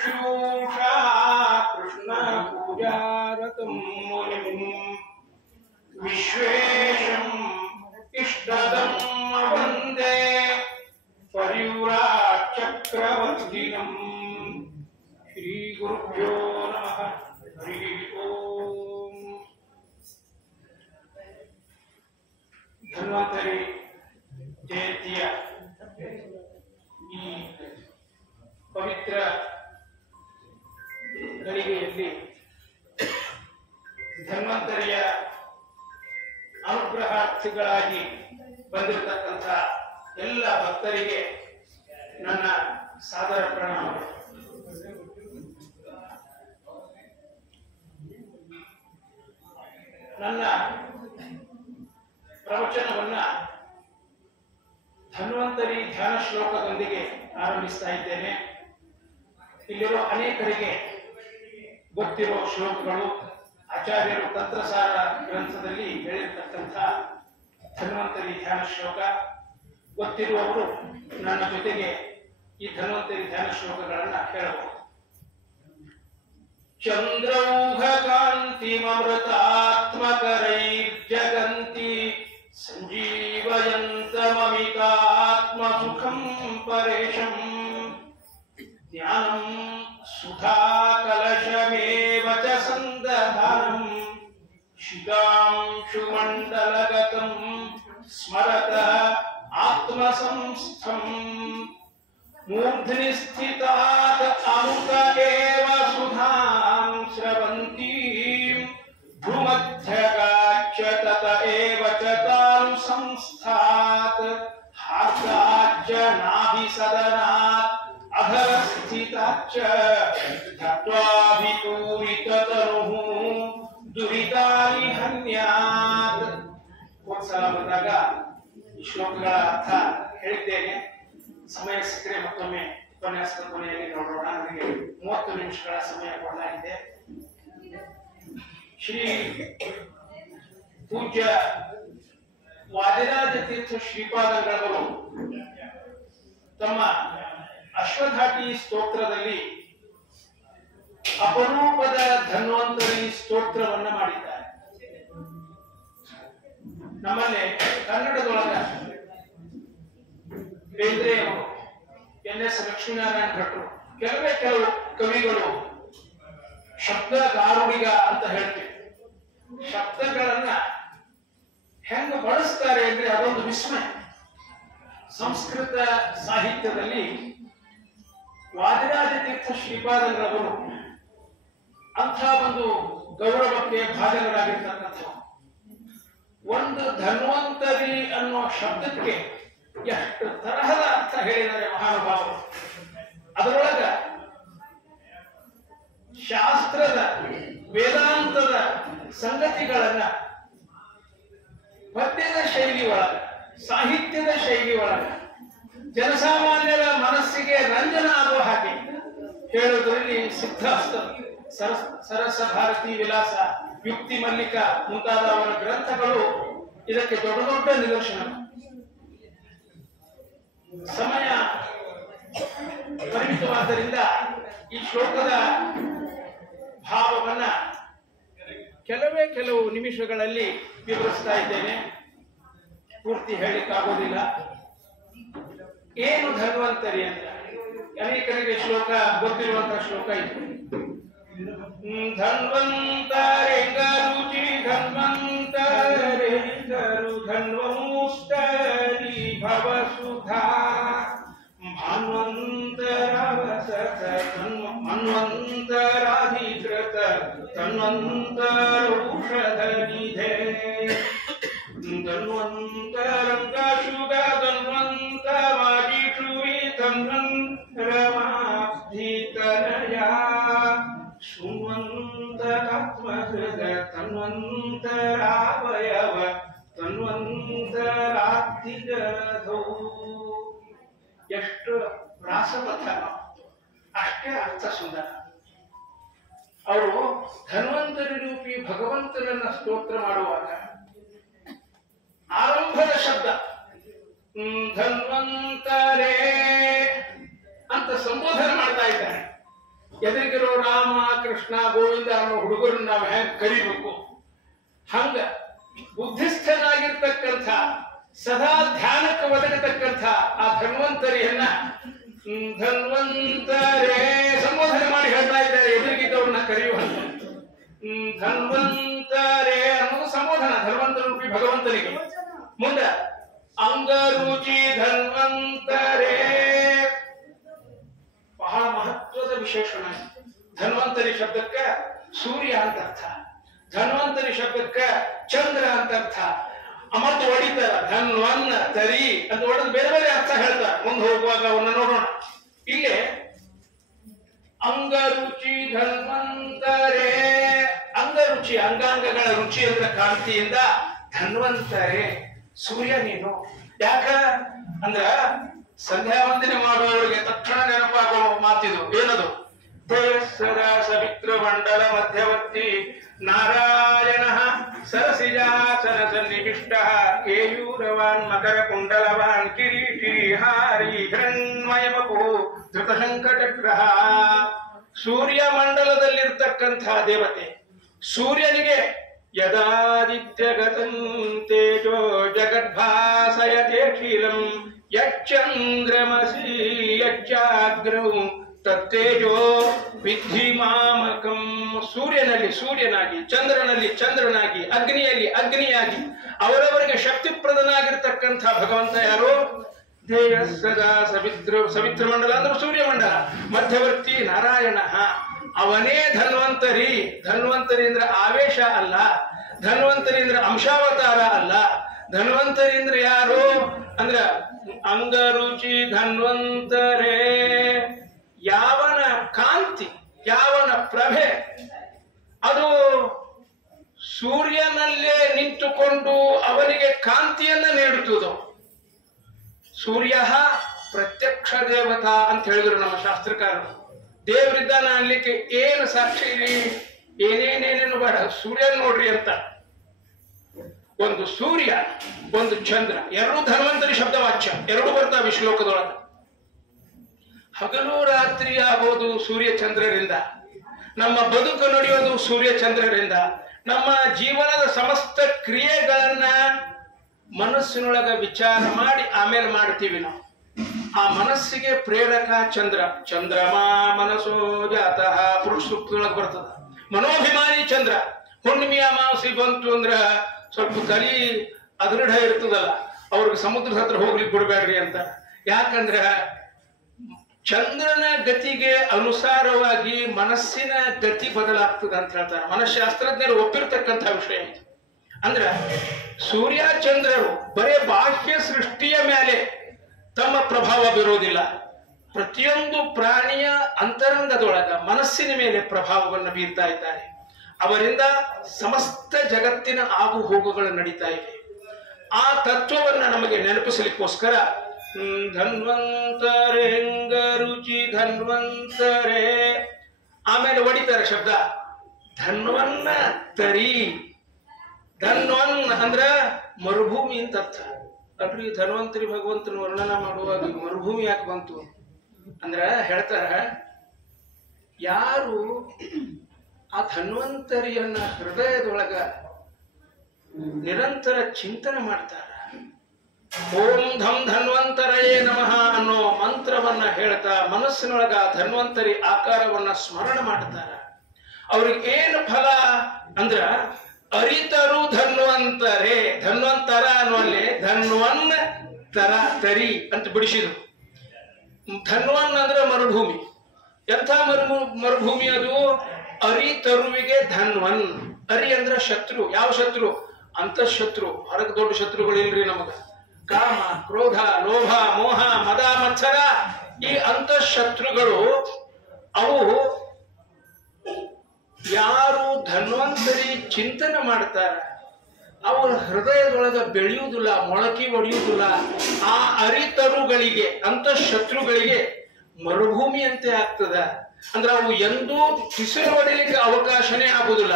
ಶುಶ್ರೂಷಾ ಕೃಷ್ಣ ಪೂಜಾರತಂ ಮುನಿಂ ವಿಶ್ವೇಶಂ ಇಷ್ಟದಂ ವಂದೇ ಪರಿವ್ರಾಟ್ ಚಕ್ರವರ್ತಿನಂ. ಶ್ರೀ ಗುರುಭ್ಯೋ ನಮಃ. ಹರಿ ಓಂ. ಧನ್ವಂತರಿ ಜಯಂತಿಯ ಈ ಪವಿತ್ರ ಗಳಿಗೆಯಲ್ಲಿ ಧನ್ವಂತರಿಯ ಅನುಗ್ರಹಾರ್ಥಿಗಳಾಗಿ ಬಂದಿರತಕ್ಕಂಥ ಎಲ್ಲ ಭಕ್ತರಿಗೆ ನನ್ನ ಸಾದರ ಪ್ರಣಾಮ. ನನ್ನ ಪ್ರವಚನವನ್ನ ಧನ್ವಂತರಿ ಧ್ಯಾನ ಶ್ಲೋಕದೊಂದಿಗೆ ಆರಂಭಿಸ್ತಾ ಇದ್ದೇನೆ. ಇಲ್ಲಿರೋ ಅನೇಕರಿಗೆ ಗೊತ್ತಿರೋ ಶ್ಲೋಕಗಳು, ಆಚಾರ್ಯರು ತಂತ್ರಸಾರ ಗ್ರಂಥದಲ್ಲಿ ಹೇಳಿರ್ತಕ್ಕಂಥ ಧನ್ವಂತರಿ ಧ್ಯಾನ ಶ್ಲೋಕ. ಗೊತ್ತಿರುವವರು ನನ್ನ ಜೊತೆಗೆ ಈ ಧನ್ವಂತರಿ ಧ್ಯಾನ ಶ್ಲೋಕಗಳನ್ನ ಹೇಳಬಹುದು. ಚಂದ್ರೌಘ ಕಾಂತಿಮೃತಾತ್ಮಕರೈರ್ಜಗಂತಿ ಸಂಜೀವಯಂತಮಮಿತಾತ್ಮ ಸುಖಂ ಪರೇಶಂ ಜ್ಞಾನಂ ಸುಧಾ ಕಲಶಮೇವ ಚ ಸಂದಧಾನಂ ಶಿಗಾಂಶುಮಂಡಲಗತಂ ಸ್ಮರತ ಆತ್ಮಸಂಸ್ಥಂ ಮೂರ್ಧ್ನಿ ಸ್ಥಿತಾತ್ ಅಮೃತ ಏವ ಸುಧಾಂ ಸ್ರವಂತೀಂ ಭ್ರೂಮಧ್ಯಗಾಚ್ಯ ತತ ಏವ ಚ ತಾನು ಸಂಸ್ಥಾತ್ ಹಾರ್ದಾಚ್ಯ ನಾಭಿಸದನಾತ್ ಅಧರಸ್ಥಿತಾಚ್ಯ ಧತ್ವಾಭಿಪೂರಿತತನುಃ ದುರಿತಾನಿ ಹನ್ಯಾತ್. ಒಂದ್ಸಲ ಬಂದಾಗ ಈ ಶ್ಲೋಕಗಳ ಅರ್ಥ ಹೇಳಿದ್ದೇನೆ. ಸಮಯ ಸಿಕ್ಕರೆ ಮತ್ತೊಮ್ಮೆ ಉಪನ್ಯಾಸದ ಕೊನೆಯಲ್ಲಿ ನೋಡೋಣ. ನನಗೆ 30 ನಿಮಿಷಗಳ ಸಮಯ ಕೊಡಲಾಗಿದೆ. ಶ್ರೀ ಪೂಜ್ಯ ವಾದಿರಾಜ ತೀರ್ಥ ಶ್ರೀಪಾದಂಗಳವರು ತಮ್ಮ ಅಶ್ವಧಾಟಿ ಸ್ತೋತ್ರದಲ್ಲಿ ಅಪರೂಪದ ಧನ್ವಂತರಿ ಸ್ತೋತ್ರವನ್ನ ಮಾಡಿದ್ದಾರೆ. ನಮ್ಮಲ್ಲಿ ಕನ್ನಡದೊಳಗ ಬೇಂದ್ರೆಯವರು, ಎನ್.ಎಸ್. ಲಕ್ಷ್ಮೀನಾರಾಯಣ ಭಟ್ರು, ಕೆಲವು ಕವಿಗಳು ಶಬ್ದಗಾರುಡಿಗ ಅಂತ ಹೇಳ್ತೀವಿ. ಶಬ್ದಗಳನ್ನ ಹೆಂಗ ಬಳಸ್ತಾರೆ ಅಂದ್ರೆ ಅದೊಂದು ವಿಸ್ಮಯ. ಸಂಸ್ಕೃತ ಸಾಹಿತ್ಯದಲ್ಲಿ ವಾದಿರಾಜ ತೀರ್ಥ ಶ್ರೀಪಾದಂಗಳವರು ಅಂಥ ಒಂದು ಗೌರವಕ್ಕೆ ಭಾಜನರಾಗಿರ್ತಕ್ಕಂಥ ಒಂದು ಧನ್ವಂತರಿ ಅನ್ನೋ ಶಬ್ದಕ್ಕೆ ಎಷ್ಟು ತರಹದ ಅರ್ಥ ಹೇಳಿದ್ದಾರೆ ಮಹಾನುಭಾವರು. ಅದರೊಳಗ ಶಾಸ್ತ್ರದ ವೇದಾಂತದ ಸಂಗತಿಗಳನ್ನ ಪದ್ಯದ ಶೈಲಿ ಒಳಗ, ಸಾಹಿತ್ಯದ ಶೈಲಿ ಒಳಗ ಜನಸಾಮಾನ್ಯರ ಮನಸ್ಸಿಗೆ ರಂಜನ ಆಗುವ ಹಾಗೆ ಹೇಳುವುದರಲ್ಲಿ ಸಿದ್ಧಹಸ್ತ, ಸರಸ ಭಾರತಿ ವಿಲಾಸ, ಯುಕ್ತಿ ಮಲ್ಲಿಕ ಮುಂತಾದವರ ಗ್ರಂಥಗಳು ಇದಕ್ಕೆ ದೊಡ್ಡ ದೊಡ್ಡ ನಿದರ್ಶನ. ಸಮಯ ಪರಿಮಿತವಾದ್ದರಿಂದ ಈ ಶ್ಲೋಕದ ಭಾವವನ್ನ ಕೆಲವು ನಿಮಿಷಗಳಲ್ಲಿ ವಿವರಿಸ್ತಾ ಇದ್ದೇನೆ. ಪೂರ್ತಿ ಹೇಳಿಕ್ಕಾಗೋದಿಲ್ಲ. ಏನು ಧನ್ವಂತರಿ ಅಂತ ಅನೇಕರಿಗೆ ಶ್ಲೋಕ ಗೊತ್ತಿರುವಂತಹ ಶ್ಲೋಕ ಇದು. ಧನ್ವಂತರೆಂಗರುಚಿ ಧನ್ವಂತರೆಂಗರು ಧನ್ವಂತರಿ ಭವಸುಧಾ ಮನ್ವಂತರವಸತ ಮನ್ವಂತರಾಧಿಕೃತ ತನ್ವಂತರೌಷಧ ನಿಧೇ ಧನ್ವಂತರಂಗಶುಗ ಧನ್ವಂತಮಾಜಿಷುರಿ ತನ್ವಂತರಮಾಬ್ಧಿತನಯ ಶೃಣ್ವಂತರಾತ್ಮಹೃದ ತನ್ವಂತರಾವಯವ ತನ್ವಂತರಾಧಿಗರಧೌ. ಎಷ್ಟು ರಾಸಪಥ, ಅಷ್ಟೇ ಅರ್ಥ ಸುಂದರ. ಅವರು ಧನ್ವಂತರಿ ರೂಪಿ ಭಗವಂತನನ್ನ ಸ್ತೋತ್ರ ಮಾಡುವಾಗ ಆರಂಭದ ಶಬ್ದ ಧನ್ವಂತರೇ ಅಂತ ಸಂಬೋಧನೆ ಮಾಡ್ತಾ ಇದ್ದಾರೆ. ಎದುರಿಗಿರೋ ರಾಮ ಕೃಷ್ಣ ಗೋವಿಂದ ಅನ್ನೋ ಹುಡುಗರನ್ನ ನಾವು ಹೆಂಗ್ ಕರಿಬೇಕು, ಹಂಗ ಬುದ್ಧಿಸ್ಥನಾಗಿರ್ತಕ್ಕಂಥ ಸದಾ ಧ್ಯಾನಕ್ಕೆ ಒದಗತಕ್ಕಂಥ ಆ ಧನ್ವಂತರಿಯನ್ನ ಧನ್ವಂತರೇ ಸಂಬೋಧನೆ ಮಾಡಿ ಹೇಳ್ತಾ ಇದ್ದಾರೆ. ಎದುರಿಗಿದ್ದವ್ರನ್ನ ಕರೆಯುವಂತ ಧನ್ವಂತರೇ ಅನ್ನೋದು ಸಂಬೋಧನ ಧನ್ವಂತರ ರೂಪಿ ಭಗವಂತನಿಗೆ. ಮುಂದ ಅಂಗರುಚಿ ಧನ್ವಂತರೇ ಬಹಳ ಮಹತ್ವದ ವಿಶೇಷಣ. ಧನ್ವಂತರಿ ಶಬ್ದಕ್ಕ ಸೂರ್ಯ ಅಂತ ಅರ್ಥ, ಧನ್ವಂತರಿ ಶಬ್ದಕ್ಕ ಚಂದ್ರ ಅಂತ ಅರ್ಥ. ಅಮರ್ತು ಹೊಡಿತಾರ ಧನ್ವನ್ನ ತರಿ ಅಂತ ಹೊಡೆದು ಬೇರೆ ಬೇರೆ ಅರ್ಥ ಹೇಳ್ತಾರ. ಮುಂದೆ ಹೋಗುವಾಗ ಅವನ್ನ ನೋಡೋಣ. ಇಲ್ಲೇ ಅಂಗರುಚಿ ಧನ್ವಂತರೇ, ಅಂಗರುಚಿ ಅಂಗಾಂಗಗಳ ರುಚಿ ಅಂದ್ರೆ ಕಾಂತಿಯಿಂದ ಧನ್ವಂತರೇ ಸೂರ್ಯ ನೀನು. ಯಾಕ ಅಂದ್ರ ಸಂಧ್ಯಾ ವಂದನೆ ಮಾಡುವವರಿಗೆ ತಕ್ಷಣ ನೆನಪಾಗುವ ಮಾತಿದು ಏನದು? ಸದಾ ಸವಿತ್ರ ಮಂಡಲ ಮಧ್ಯವರ್ತಿ ನಾರಾಯಣ ಸರಸಿಜಾಸನ ಸನ್ನಿವಿಷ್ಟ ಕೇಯೂರವಾನ್ ಮಕರ ಕುಂಡಲವಾನ್ ಕಿರೀಟಿ ಹಾರಿ ಹಿರಣ್ಮಯ ವಪು ಧೃತಶಂಕಟಗ್ರಹ. ಸೂರ್ಯ ಮಂಡಲದಲ್ಲಿರ್ತಕ್ಕಂಥ ದೇವತೆ. ಸೂರ್ಯನಿಗೆ ಯದಾದಿತ್ಯಗತಂ ತೇಜೋ ಜಗದ್ಭಾಸಯತೇಖಿಲಂ ಯಚ್ಚಂದ್ರಮಸಿ ಯಚ್ಚಾಗ್ರೌ ತತ್ತೇಜೋ ವಿಧಿ ಮಾಮಕಂ. ಸೂರ್ಯನಲ್ಲಿ ಸೂರ್ಯನಾಗಿ, ಚಂದ್ರನಲ್ಲಿ ಚಂದ್ರನಾಗಿ, ಅಗ್ನಿಯಲ್ಲಿ ಅಗ್ನಿಯಾಗಿ ಅವರವರಿಗೆ ಶಕ್ತಿಪ್ರದನಾಗಿರ್ತಕ್ಕಂಥ ಭಗವಂತ ಯಾರು? ಧ್ಯೇಯ ಸದಾ ಸವಿತ್ರ ಮಂಡಲ ಅಂದ್ರೆ ಸೂರ್ಯಮಂಡಲ, ಮಧ್ಯವರ್ತಿ ನಾರಾಯಣ. ಅವನೇ ಧನ್ವಂತರಿ. ಧನ್ವಂತರಿ ಅಂದ್ರೆ ಆವೇಶ ಅಲ್ಲ, ಧನ್ವಂತರಿ ಅಂದ್ರೆ ಅಂಶಾವತಾರ ಅಲ್ಲ. ಧನ್ವಂತರಿ ಅಂದ್ರೆ ಯಾರು ಅಂದ್ರ ಅಂಗರುಚಿ ಧನ್ವಂತರೇ. ಯಾವನ ಕಾಂತಿ, ಯಾವನ ಪ್ರಭೆ ಅದು ಸೂರ್ಯನಲ್ಲೇ ನಿಂತುಕೊಂಡು ಅವನಿಗೆ ಕಾಂತಿಯನ್ನ ನೀಡುತ್ತದೋ. ಸೂರ್ಯ ಪ್ರತ್ಯಕ್ಷ ದೇವತಾ ಅಂತ ಹೇಳಿದ್ರು ನಮ್ಮ ಶಾಸ್ತ್ರಕಾರರು. ದೇವರಿದ್ದಾನ ಅನ್ಲಿಕ್ಕೆ ಏನು ಸಾಕ್ಷಿ ಇರಿ, ಏನೇನೇನೇನು ಬೇಡ, ಸೂರ್ಯನ ನೋಡ್ರಿ ಅಂತ. ಒಂದು ಸೂರ್ಯ ಒಂದು ಚಂದ್ರ, ಎರಡು ಧನ್ವಂತರಿ ಶಬ್ದವಾಚ್ಯ, ಎರಡು ಬರ್ತಾವೆ ಶ್ಲೋಕದೊಳಗೆ. ಹಗಲು ರಾತ್ರಿ ಆಗೋದು ಸೂರ್ಯ ಚಂದ್ರರಿಂದ, ನಮ್ಮ ಬದುಕು ನಡೆಯೋದು ಸೂರ್ಯ ಚಂದ್ರರಿಂದ. ನಮ್ಮ ಜೀವನದ ಸಮಸ್ತ ಕ್ರಿಯೆಗಳನ್ನ ಮನಸ್ಸಿನೊಳಗ ವಿಚಾರ ಮಾಡಿ ಆಮೇಲೆ ಮಾಡ್ತೀವಿ ನಾವು. ಆ ಮನಸ್ಸಿಗೆ ಪ್ರೇರಕ ಚಂದ್ರ. ಚಂದ್ರಮಾ ಮನಸ್ಸೋ ಜಾತಃ ಪುರುಷ ಸೂಕ್ತದೊಳಗೆ ಬರ್ತದ. ಮನೋಭಿಮಾನಿ ಚಂದ್ರ. ಹುಣ್ಣಿಮೆಯ ಅಮಾವಾಸ್ಯೆ ಬಂತು ಅಂದ್ರ ಸ್ವಲ್ಪ ತಲೆ ಅದೃಢ ಇರ್ತದಲ್ಲ, ಅವ್ರಿಗೆ ಸಮುದ್ರದ ಹತ್ರ ಹೋಗ್ಲಿಕ್ಕೆ ಬಿಡಬೇಡ್ರಿ ಅಂತ. ಯಾಕಂದ್ರ ಚಂದ್ರನ ಗತಿಗೆ ಅನುಸಾರವಾಗಿ ಮನಸ್ಸಿನ ಗತಿ ಬದಲಾಗ್ತದೆ ಅಂತ ಹೇಳ್ತಾರೆ. ಮನಃಶಾಸ್ತ್ರಜ್ಞರು ಒಪ್ಪಿರ್ತಕ್ಕಂಥ ವಿಷಯ ಇದು. ಅಂದ್ರ ಸೂರ್ಯ ಚಂದ್ರರು ಬರೇ ಬಾಹ್ಯ ಸೃಷ್ಟಿಯ ಮೇಲೆ ತಮ್ಮ ಪ್ರಭಾವ ಬೀರೋದಿಲ್ಲ. ಪ್ರತಿಯೊಂದು ಪ್ರಾಣಿಯ ಅಂತರಂಗದೊಳಗ ಮನಸ್ಸಿನ ಮೇಲೆ ಪ್ರಭಾವವನ್ನು ಬೀರ್ತಾ ಇದ್ದಾರೆ. ಅವರಿಂದ ಸಮಸ್ತ ಜಗತ್ತಿನ ಆಗು ಹೋಗುಗಳು ನಡೀತಾ ಇವೆ. ಆ ತತ್ವವನ್ನ ನಮಗೆ ನೆನಪಿಸಲಿಕ್ಕೋಸ್ಕರ ಧನ್ವಂತರೇಂಗರುಚಿ ಧನ್ವಂತರೇ. ಆಮೇಲೆ ಹೊಡಿತಾರೆ ಶಬ್ದ ಧನ್ವನ್ನ ತರಿ. ಧನ್ವನ್ ಅಂದ್ರ ಮರುಭೂಮಿ ಅಂತ ಅರ್ಥ ಅಲ್ರಿ. ಧನ್ವಂತರಿ ಭಗವಂತನ ವರ್ಣನ ಮಾಡುವಾಗ ಮರುಭೂಮಿ ಯಾಕೆ ಬಂತು ಅಂದ್ರ ಹೇಳ್ತಾರ, ಯಾರು ಆ ಧನ್ವಂತರಿಯನ್ನ ಹೃದಯದೊಳಗ ನಿರಂತರ ಚಿಂತನೆ ಮಾಡ್ತಾರ, ಓಂ ಧಂ ಧನ್ವಂತರಯೇ ನಮಃ ಅನ್ನೋ ಮಂತ್ರವನ್ನ ಹೇಳ್ತಾ ಮನಸ್ಸಿನೊಳಗ ಧನ್ವಂತರಿ ಆಕಾರವನ್ನ ಸ್ಮರಣ ಮಾಡ್ತಾರ, ಅವ್ರಿಗೆ ಏನು ಫಲ ಅಂದ್ರ ಅರಿತರು ಧನ್ವಂತರೇ. ಧನ್ವಂತರ ಅನ್ನುವಲ್ಲಿ ಧನ್ವನ್ ತರ ತರಿ ಅಂತ ಬಿಡಿಸಿದ್ರು. ಧನ್ವನ್ ಅಂದ್ರೆ ಮರುಭೂಮಿ. ಎಂಥ ಮರುಭೂಮಿ ಅದು? ಅರಿತರುವಿಗೆ ಧನ್ವನ್. ಅರಿ ಅಂದ್ರೆ ಶತ್ರು. ಯಾವ ಶತ್ರು? ಅಂತಃಶತ್ರು. ಹೊರಗೆ ದೊಡ್ಡ ಶತ್ರುಗಳು ಇಲ್ರಿ ನಮಗ. ಕಾಮ, ಕ್ರೋಧ, ಲೋಭ, ಮೋಹ, ಮದ, ಮತ್ಸರ, ಈ ಅಂತಃಶತ್ರುಗಳು ಅವು ಯಾರು ಧನ್ವಂತರಿ ಚಿಂತನೆ ಮಾಡ್ತಾರ ಅವರ ಹೃದಯದೊಳಗ ಬೆಳೆಯುವುದಿಲ್ಲ, ಮೊಳಕೆ ಒಡೆಯುವುದಿಲ್ಲ. ಆ ಅರಿತರುಗಳಿಗೆ, ಅಂತಃಶತ್ರುಗಳಿಗೆ ಮರುಭೂಮಿಯಂತೆ ಆಗ್ತದ. ಅಂದ್ರೆ ಅವು ಎಂದೂ ಕಿಸಿರು ಹೊಡಿಲಿಕ್ಕೆ ಅವಕಾಶನೇ ಆಗುದಿಲ್ಲ.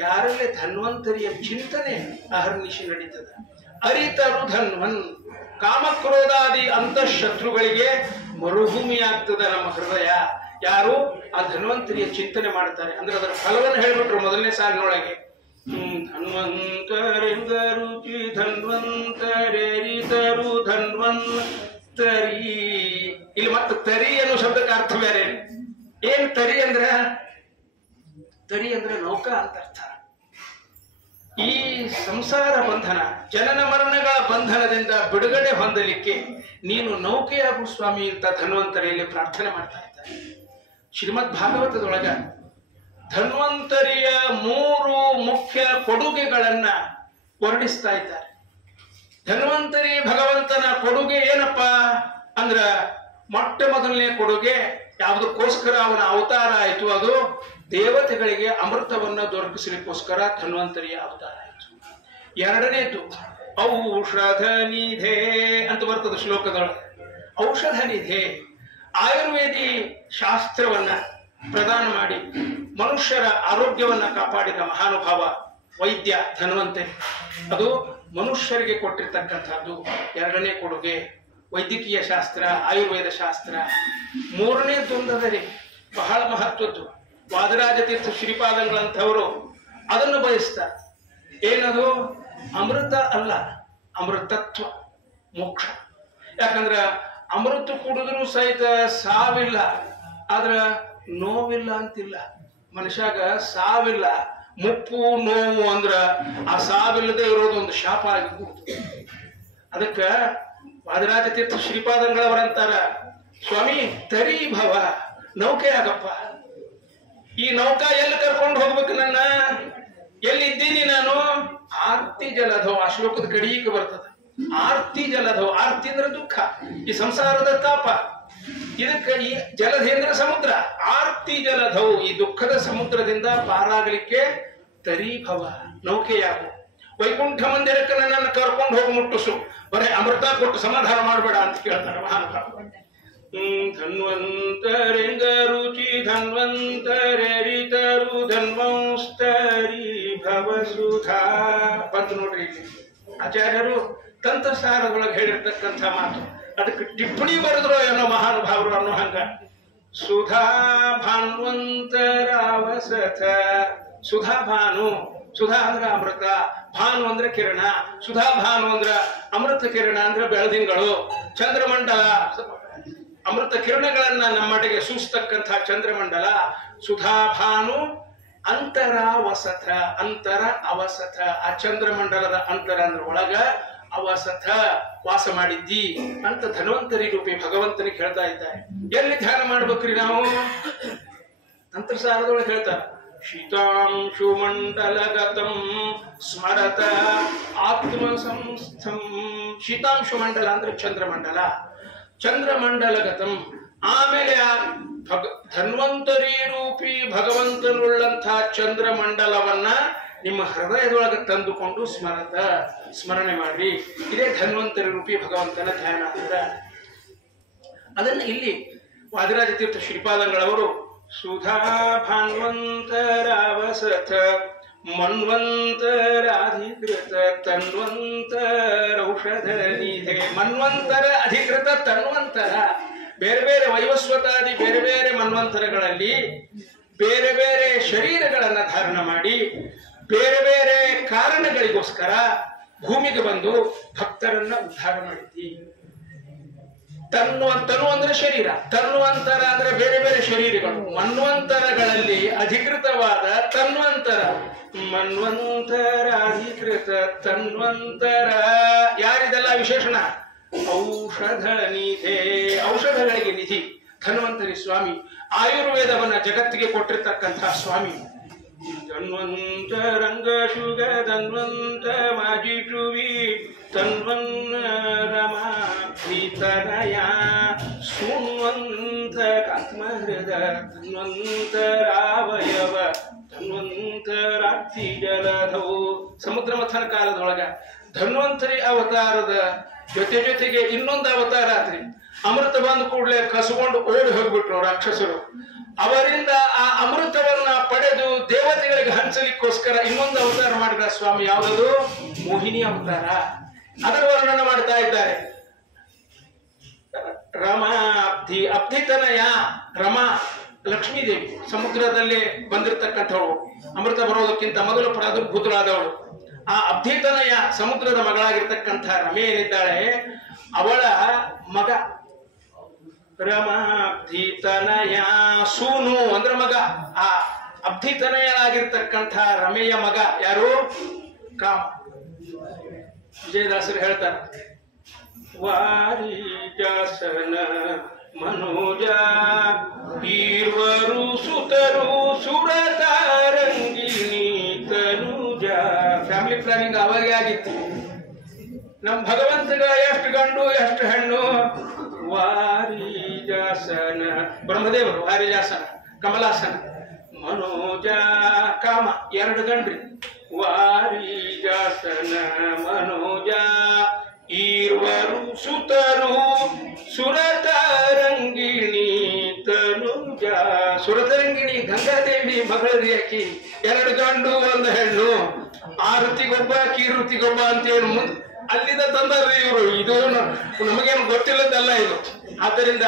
ಯಾರಲ್ಲೇ ಧನ್ವಂತರಿಯ ಚಿಂತನೆ ಅಹರ್ನಿಶಿ ನಡೀತದ. ಅರಿತರು ಧನ್ವನ್. ಕಾಮಕ್ರೋಧಾದಿ ಅಂತಃಶತ್ರುಗಳಿಗೆ ಮರುಭೂಮಿ ಆಗ್ತದ ನಮ್ಮ ಹೃದಯ. ಯಾರು ಆ ಧನ್ವಂತರಿಯ ಚಿಂತನೆ ಮಾಡ್ತಾರೆ ಅಂದ್ರೆ ಅದರ ಫಲವನ್ನು ಹೇಳ್ಬಿಟ್ರು ಮೊದಲನೇ ಸಾಲಿನೊಳಗೆ. ಧನ್ವಂತರೆಂದರುಚಿ ಧನ್ವಂತರೇರಿದರು ಧನ್ವಂತರಿ. ಇಲ್ಲಿ ಮತ್ತೆ ತರಿ ಅನ್ನೋ ಶಬ್ದಕ್ಕೆ ಅರ್ಥ ಬೇರೆ. ಏನ್ ತರಿ ಅಂದ್ರೆ ನೌಕಾ ಅಂತ ಅರ್ಥ. ಈ ಸಂಸಾರ ಬಂಧನ ಜನನ ಮರಣಗಳ ಬಂಧನದಿಂದ ಬಿಡುಗಡೆ ಹೊಂದಲಿಕ್ಕೆ ನೀನು ನೌಕೆಯಾಗು ಸ್ವಾಮಿ ಅಂತ ಧನ್ವಂತರಿಯಲ್ಲಿ ಪ್ರಾರ್ಥನೆ ಮಾಡ್ತಾ ಇದ್ದಾರೆ. ಶ್ರೀಮದ್ ಭಾಗವತದೊಳಗ ಧನ್ವಂತರಿಯ 3 ಮುಖ್ಯ ಕೊಡುಗೆಗಳನ್ನ ವರ್ಣಿಸ್ತಾ ಇದ್ದಾರೆ. ಧನ್ವಂತರಿ ಭಗವಂತನ ಕೊಡುಗೆ ಏನಪ್ಪ ಅಂದ್ರ ಮೊಟ್ಟ ಮೊದಲನೇ ಕೊಡುಗೆ ಯಾವುದಕ್ಕೋಸ್ಕರ ಅವನ ಅವತಾರ ಆಯಿತು, ಅದು ದೇವತೆಗಳಿಗೆ ಅಮೃತವನ್ನ ದೊರಕಿಸಲಿಕ್ಕೋಸ್ಕರ ಧನ್ವಂತರಿಯ ಅವತಾರ ಆಯಿತು. ಎರಡನೇದು ಔಷಧ ನಿಧೆ ಅಂತ ಬರ್ತದೆ ಶ್ಲೋಕದೊಳಗೆ. ಔಷಧ ನಿಧೆ ಆಯುರ್ವೇದಿ ಶಾಸ್ತ್ರವನ್ನ ಪ್ರದಾನ ಮಾಡಿ ಮನುಷ್ಯರ ಆರೋಗ್ಯವನ್ನ ಕಾಪಾಡಿದ ಮಹಾನುಭಾವ ವೈದ್ಯ ಧನ್ವಂತರಿ. ಅದು ಮನುಷ್ಯರಿಗೆ ಕೊಟ್ಟಿರ್ತಕ್ಕಂಥದ್ದು ಎರಡನೇ ಕೊಡುಗೆ. ವೈದ್ಯಕೀಯ ಶಾಸ್ತ್ರ, ಆಯುರ್ವೇದ ಶಾಸ್ತ್ರ. ಮೂರನೇದೊಂದದರೆ ಬಹಳ ಮಹತ್ವದ್ದು. ವಾದರಾಜ ತೀರ್ಥ ಶ್ರೀಪಾದಂಗಳಂಥವರು ಅದನ್ನು ಬಯಸ್ತಾರೆ. ಏನದು? ಅಮೃತ ಅಲ್ಲ, ಅಮೃತತ್ವ, ಮೋಕ್ಷ. ಯಾಕಂದ್ರ ಅಮೃತ ಕುಡಿದ್ರು ಸಹಿತ ಸಾವಿಲ್ಲ, ಆದ್ರ ನೋವಿಲ್ಲ ಅಂತಿಲ್ಲ. ಮನುಷ್ಯಾಗ ಸಾವಿಲ್ಲ, ಮುಪ್ಪು ನೋವು ಅಂದ್ರ ಆ ಸಾವಿಲ್ಲದೆ ಇರೋದು ಒಂದು ಶಾಪ ಆಗಿರ್ಬೋದು. ಅದಕ್ಕ ವಾದರಾಜ ತೀರ್ಥ ಶ್ರೀಪಾದಂಗಳವರಂತಾರ, ಸ್ವಾಮಿ ತರಿ ಭವ, ನೌಕೆ ಆಗಪ್ಪ. ಈ ನೌಕಾ ಎಲ್ಲಿ ಕರ್ಕೊಂಡು ಹೋಗ್ಬೇಕು ನನ್ನ? ಎಲ್ಲಿದ್ದೀನಿ ನಾನು? ಆರ್ತಿ ಜಲಧೋ. ಆ ಶ್ಲೋಕದ ಕಡಿಗೆ ಬರ್ತದೆ. ಆರ್ತಿ ಜಲಧೋ. ಆರ್ತಿ ಅಂದ್ರೆ ದುಃಖ, ಈ ಸಂಸಾರದ ತಾಪ. ಇದಕ್ಕೆ ಈ ಜಲಧೇಂದ್ರ ಸಮುದ್ರ. ಆರ್ತಿ ಜಲಧೌ, ಈ ದುಃಖದ ಸಮುದ್ರದಿಂದ ಪಾರಾಗಲಿಕ್ಕೆ ತರೀಭವ, ನೌಕೆಯಾಗು. ವೈಕುಂಠ ಮಂದಿರಕ್ಕೆ ನನ್ನನ್ನು ಕರ್ಕೊಂಡು ಹೋಗಿ ಮುಟ್ಟಿಸು, ಬರೇ ಅಮೃತ ಕೊಟ್ಟು ಸಮಾಧಾನ ಮಾಡಬೇಡ ಅಂತ ಕೇಳ್ತಾರೆ ಮಹಾನುಭಾವ. ಧನ್ವಂತರೆಂಗ ರುಚಿ ಧನ್ವಂತರೇರಿತರು ಧನ್ವಂಸ್ತರಿ ಭವಸುಧಾ ಬಂತು ನೋಡ್ರಿ. ಆಚಾರ್ಯರು ತಂತ್ರಸಾರದೊಳಗೆ ಹೇಳಿರ್ತಕ್ಕಂಥ ಮಾತು. ಅದಕ್ಕೆ ಟಿಪ್ಪಣಿ ಬರೆದ್ರು ಏನೋ ಮಹಾನುಭಾವರು ಅನ್ನೋ ಹಂಗ. ಸುಧಾ ಭಾನ್ವಂತರಾವಸಥ. ಸುಧಾ ಭಾನು, ಸುಧಾ ಅಂದ್ರ ಅಮೃತ, ಭಾನು ಅಂದ್ರೆ ಕಿರಣ. ಸುಧಾ ಭಾನು ಅಂದ್ರ ಅಮೃತ ಕಿರಣ ಅಂದ್ರೆ ಬೆಳದಿಂಗಳು. ಚಂದ್ರಮಂಡಲ ಅಮೃತ ಕಿರಣಗಳನ್ನ ನಮ್ಮಡೆಗೆ ಸೂಸ್ತಕ್ಕಂಥ ಚಂದ್ರಮಂಡಲ. ಸುಧಾ ಭಾನು ಅಂತರಾವಸಥ. ಅಂತರ ಅವಸಥ, ಆ ಚಂದ್ರಮಂಡಲದ ಅಂತರ ಅಂದ್ರೆ ಒಳಗ, ಅವಸಥ ವಾಸ ಮಾಡಿದ್ದಿ ಅಂತ ಧನ್ವಂತರಿ ರೂಪಿ ಭಗವಂತನಿಗೆ ಹೇಳ್ತಾ ಇದ್ದಾರೆ. ಎಲ್ಲಿ ಧ್ಯಾನ ಮಾಡ್ಬೇಕ್ರಿ ನಾವು? ತಂತ್ರಸಾರದೊಳಗೆ ಹೇಳ್ತಾರೆ, ಶೀತಾಂಶು ಮಂಡಲಗತಂ ಸ್ಮರತ ಆತ್ಮ ಸಂಸ್ಥಂ. ಶೀತಾಂಶು ಮಂಡಲ ಅಂದ್ರೆ ಚಂದ್ರಮಂಡಲ, ಚಂದ್ರಮಂಡಲಗತಂ. ಆಮೇಲೆ ಆ ಧನ್ವಂತರಿ ರೂಪಿ ಭಗವಂತನುಳ್ಳಂತಹ ಚಂದ್ರಮಂಡಲವನ್ನ ನಿಮ್ಮ ಹೃದಯದೊಳಗೆ ತಂದುಕೊಂಡು ಸ್ಮರಣೆ ಮಾಡ್ರಿ. ಇದೇ ಧನ್ವಂತರಿ ರೂಪಿ ಭಗವಂತನ ಧ್ಯಾನ ಅಂದ್ರೆ. ಅದನ್ನ ಇಲ್ಲಿ ವಾದಿರಾಜ ತೀರ್ಥ ಶ್ರೀಪಾದಂಗಳವರು ಸುಧಾ ಭಾನ್ವಂತರಾವಸಥ ಮನ್ವಂತರಾಧಿಕೃತ ತನ್ವಂತರೌಷಧ ನಿಧೆ. ಮನ್ವಂತರ ಅಧಿಕೃತ ತನ್ವಂತರ, ಬೇರೆ ಬೇರೆ ವೈವಸ್ವತಾದಿ ಬೇರೆ ಬೇರೆ ಮನ್ವಂತರಗಳಲ್ಲಿ ಬೇರೆ ಬೇರೆ ಶರೀರಗಳನ್ನ ಧಾರಣ ಮಾಡಿ ಬೇರೆ ಬೇರೆ ಕಾರಣಗಳಿಗೋಸ್ಕರ ಭೂಮಿಗೆ ಬಂದು ಭಕ್ತರನ್ನ ಉದ್ಧಾರ ಮಾಡಿದ್ದಿ. ತನು ಅಂದ್ರೆ ಶರೀರ, ತನ್ವಂತರ ಅಂದ್ರೆ ಬೇರೆ ಬೇರೆ ಶರೀರಗಳು. ಮನ್ವಂತರಗಳಲ್ಲಿ ಅಧಿಕೃತವಾದ ತನ್ವಂತರ, ಮನ್ವಂತರ ಅಧಿಕೃತ ತನ್ವಂತರ. ಯಾರಿದೆಲ್ಲ ವಿಶೇಷಣ? ಔಷಧ ನಿಧೆ, ಔಷಧಗಳಿಗೆ ನಿಧಿ ಧನ್ವಂತರಿ ಸ್ವಾಮಿ. ಆಯುರ್ವೇದವನ್ನ ಜಗತ್ತಿಗೆ ಕೊಟ್ಟಿರ್ತಕ್ಕಂತಹ ಸ್ವಾಮಿ. ಧನ್ವಂತ ರಂಗ ಶುಗ ಧನ್ವಂತ ಮಾಜಿಟುವಿ ತನ್ವನ್ನ ರಮಾತನಯ ಸುನ್ವಂತ ಆತ್ಮಹೃದ ಧನ್ವಂತರಾವಯವ ಧನ್ವಂತರಾರ್ಥಿ ಜಲಧೌ. ಸಮುದ್ರ ಮಥನ ಕಾಲದೊಳಗ ಧನ್ವಂತರಿ ಅವತಾರದ ಜೊತೆಗೆ ಇನ್ನೊಂದು ಅವತಾರ ಆದ್ರಿ. ಅಮೃತ ಬಂದ ಕೂಡಲೇ ಕಸಕೊಂಡು ಓಡಿ ಹೋಗ್ಬಿಟ್ರು ರಾಕ್ಷಸರು. ಅವರಿಂದ ಆ ಅಮೃತವನ್ನ ಪಡೆದು ದೇವತೆಗಳಿಗೆ ಹಂಚಲಿಕ್ಕೋಸ್ಕರ ಇನ್ನೊಂದು ಅವತಾರ ಮಾಡಿದ ಸ್ವಾಮಿ. ಯಾವುದದು? ಮೋಹಿನಿ ಅವತಾರ. ಅದರ ವರ್ಣನೆ ಮಾಡ್ತಾ ಇದ್ದಾರೆ. ರಮಾಬ್ಧಿ ಅಬ್ಧಿತನಯ ರಮಾ ಲಕ್ಷ್ಮೀದೇವಿ ಸಮುದ್ರದಲ್ಲಿ ಬಂದಿರತಕ್ಕಂಥವಳು, ಅಮೃತ ಬರೋದಕ್ಕಿಂತ ಮೊದಲು ಪ್ರಾದುರ್ಭೂತರಾದವಳು. ಆ ಅಬ್ಧಿತನಯ ಸಮುದ್ರದ ಮಗಳಾಗಿರ್ತಕ್ಕಂಥ ರಮೆ ಏನಿದ್ದಾಳೆ, ಅವಳ ಮಗ ರಮಾಬ್ಧಿತನಯ ಸೂನು ಅಂದ್ರ ಮಗ. ಆ ಅಬ್ಧಿತನಯನಾಗಿರ್ತಕ್ಕಂಥ ರಮೆಯ ಮಗ ಯಾರು? ಕಾಮ. ವಿಜಯದಾಸರು ಹೇಳ್ತಾರೆ, ವಾರಿಜಾಸನ ಮನೋಜ ಈರ್ವರು ಸುತರು ಸುರತಾರಂಗಿಣಿ ತನುಜ. ಫ್ಯಾಮಿಲಿ ಪ್ಲಾನಿಂಗ್ ಅವಾಗೇ ಆಗಿತ್ತು. ನಮ್ ಭಗವಂತಗ ಎಷ್ಟು ಗಂಡು ಎಷ್ಟು ಹೆಣ್ಣು? ವಾರಿಜಾಸನ ಬ್ರಹ್ಮದೇವರು, ವಾರಿಜಾಸನ ಕಮಲಾಸನ, ಮನೋಜ ಕಾಮ, ಎರಡು ಗಂಡ್ರಿ. ವಾರಿಜಾಸನ ಮನೋಜ ಈರ್ವರು ಸುತರು ಸುರತರಂಗಿಣಿ ತನುಜ. ಸುರತರಂಗಿಣಿ ಗಂಗಾದೇವಿ ಮಗಳರಿ ಆಕಿ, ಎರಡು ಗಂಡು ಒಂದು ಹೆಣ್ಣು. ಆ ಋತಿಗೊಬ್ಬ ಕೀ ಋತಿಗೊಬ್ಬ ಅಂತೇನು ಅಲ್ಲಿಂದ ತಂದಾರ್ರಿ ಇವರು. ಇದು ನಮಗೇನು ಗೊತ್ತಿಲ್ಲದಲ್ಲ ಇದು. ಆದ್ದರಿಂದ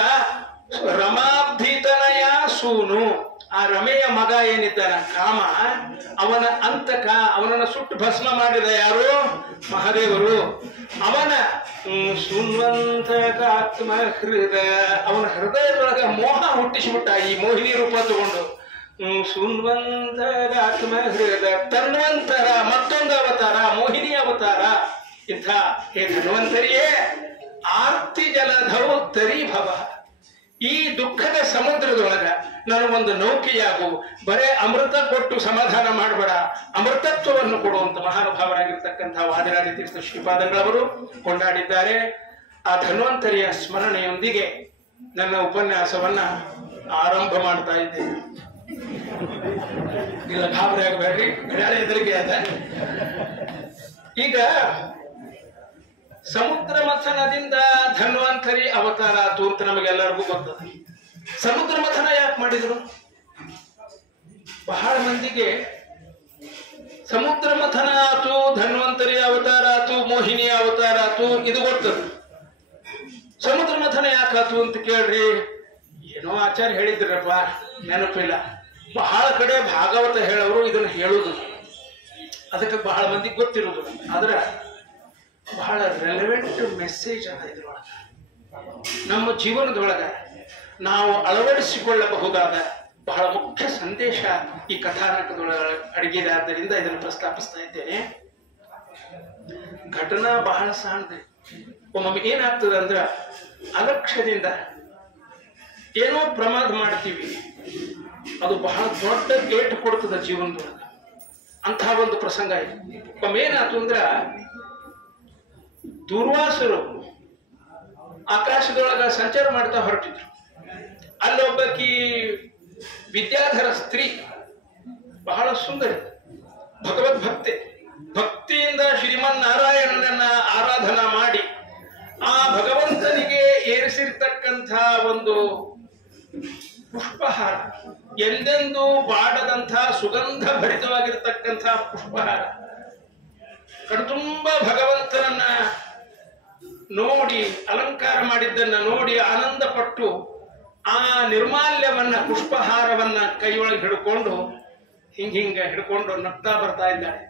ರಮಾಬ್ಧಿತನಯ ಸೂನು, ಆ ರಮೆಯ ಮಗ ಏನಿದ್ದಾನ ಕಾಮ, ಅವನ ಅಂತಕ, ಅವನನ್ನು ಸುಟ್ಟು ಭಸ್ಮ ಮಾಡಿದ ಯಾರು? ಮಹಾದೇವರು. ಅವನ ಸುನ್ವಂತಕಾತ್ಮ ಹೃದಯ, ಅವನ ಹೃದಯದೊಳಗ ಮೋಹ ಹುಟ್ಟಿಸಿಬಿಟ್ಟ ಈ ಮೋಹಿನಿ ರೂಪ ತಗೊಂಡು. ಸುನ್ವಂತಕಾತ್ಮ ಹೃದಯ ತನ್ವಂತರ ಮತ್ತೊಂದು ಅವತಾರ, ಮೋಹಿನಿ ಅವತಾರ. ಇಂಥ ಹೇ ಧನ್ವಂತರಿಯೇ, ಆರ್ತಿ ಜಲಧೌ ತರಿ ಭವ, ಈ ದುಃಖದ ಸಮುದ್ರದೊಳಗ ನನಗೊಂದು ನೌಕೆಯಾಗು, ಬರೇ ಅಮೃತ ಕೊಟ್ಟು ಸಮಾಧಾನ ಮಾಡಬೇಡ, ಅಮೃತತ್ವವನ್ನು ಕೊಡುವಂತ ಮಹಾನುಭಾವರಾಗಿರ್ತಕ್ಕಂಥ ವಾದಿರಾಜ ತೀರ್ಥ ಶ್ರೀಪಾದಂಗಳವರು ಕೊಂಡಾಡಿದ್ದಾರೆ. ಆ ಧನ್ವಂತರಿಯ ಸ್ಮರಣೆಯೊಂದಿಗೆ ನನ್ನ ಉಪನ್ಯಾಸವನ್ನ ಆರಂಭ ಮಾಡ್ತಾ ಇದ್ದೇನೆ. ಇಲ್ಲ ಗಾಬರಿ ಆಗಬೇಡ್ರಿ, ಗಡಿಯಾರ ಎದುರಿಗೆ ಅದ. ಈಗ ಸಮುದ್ರ ಮಥನದಿಂದ ಧನ್ವಂತರಿ ಅವತಾರ ಆತು ಅಂತ ನಮಗೆಲ್ಲರಿಗೂ ಗೊತ್ತದ. ಸಮುದ್ರ ಮಥನ ಯಾಕೆ ಮಾಡಿದ್ರು? ಬಹಳ ಮಂದಿಗೆ ಸಮುದ್ರ ಮಥನ ಆತು, ಧನ್ವಂತರಿ ಅವತಾರ ಆತು, ಮೋಹಿನಿ ಅವತಾರ ಆತು ಇದು ಗೊತ್ತದ. ಸಮುದ್ರ ಮಥನ ಯಾಕಾತು ಅಂತ ಕೇಳ್ರಿ, ಏನೋ ಆಚಾರ್ಯ ಹೇಳಿದ್ರಪ್ಪ, ನೆನಪಿಲ್ಲ. ಬಹಳ ಕಡೆ ಭಾಗವತ ಹೇಳೋರು ಇದನ್ನ ಹೇಳುದು, ಅದಕ್ಕೆ ಬಹಳ ಮಂದಿಗೆ ಗೊತ್ತಿರುವುದು. ಆದ್ರೆ ಬಹಳ ರೆಲೆವೆಂಟ್ ಮೆಸೇಜ್ ಅದ ಇದ್ರೊಳಗ. ನಮ್ಮ ಜೀವನದೊಳಗ ನಾವು ಅಳವಡಿಸಿಕೊಳ್ಳಬಹುದಾದ ಬಹಳ ಮುಖ್ಯ ಸಂದೇಶ ಈ ಕಥಾನಕದೊಳಗ ಅಡಗಿದೆ. ಆದ್ದರಿಂದ ಇದನ್ನು ಪ್ರಸ್ತಾಪಿಸ್ತಾ ಇದ್ದೇನೆ. ಘಟನಾ ಬಹಳ ಸಣ್ಣದೆ. ಒಮ್ಮೊಮ್ಮೆ ಏನಾಗ್ತದೆ ಅಂದ್ರ ಅಲಕ್ಷ್ಯದಿಂದ ಏನೋ ಪ್ರಮಾದ ಮಾಡ್ತೀವಿ, ಅದು ಬಹಳ ದೊಡ್ಡ ಏಟು ಕೊಡ್ತದ ಜೀವನದೊಳಗ. ಅಂಥ ಒಂದು ಪ್ರಸಂಗ ಇದೆ. ಒಮ್ಮೆ ಏನಾಯ್ತು ಅಂದ್ರ ದುರ್ವಾಸರು ಆಕಾಶದೊಳಗ ಸಂಚಾರ ಮಾಡ್ತಾ ಹೊರಟಿದ್ರು. ಅಲ್ಲೊಬ್ಬಕಿ ವಿದ್ಯಾಧರ ಸ್ತ್ರೀ, ಬಹಳ ಸುಂದರಿ, ಭಗವದ್ಭಕ್ತೆ, ಭಕ್ತಿಯಿಂದ ಶ್ರೀಮನ್ ನಾರಾಯಣನನ್ನ ಆರಾಧನಾ ಮಾಡಿ ಆ ಭಗವಂತನಿಗೆ ಏರಿಸಿರ್ತಕ್ಕಂಥ ಒಂದು ಪುಷ್ಪಹಾರ, ಎಂದೆಂದೂ ಬಾಡದಂಥ ಸುಗಂಧ ಭರಿತವಾಗಿರ್ತಕ್ಕಂಥ ಪುಷ್ಪಹಾರ, ಕಣ್ತುಂಬ ಭಗವಂತನನ್ನ ನೋಡಿ ಅಲಂಕಾರ ಮಾಡಿದ್ದನ್ನ ನೋಡಿ ಆನಂದ ಪಟ್ಟು ಆ ನಿರ್ಮಾಲ್ಯವನ್ನ ಪುಷ್ಪಹಾರವನ್ನ ಕೈಯೊಳಗೆ ಹಿಡ್ಕೊಂಡು ಹಿಂಗ ಹಿಡ್ಕೊಂಡು ನಗ್ತಾ ಬರ್ತಾ ಇದ್ದಾಳೆ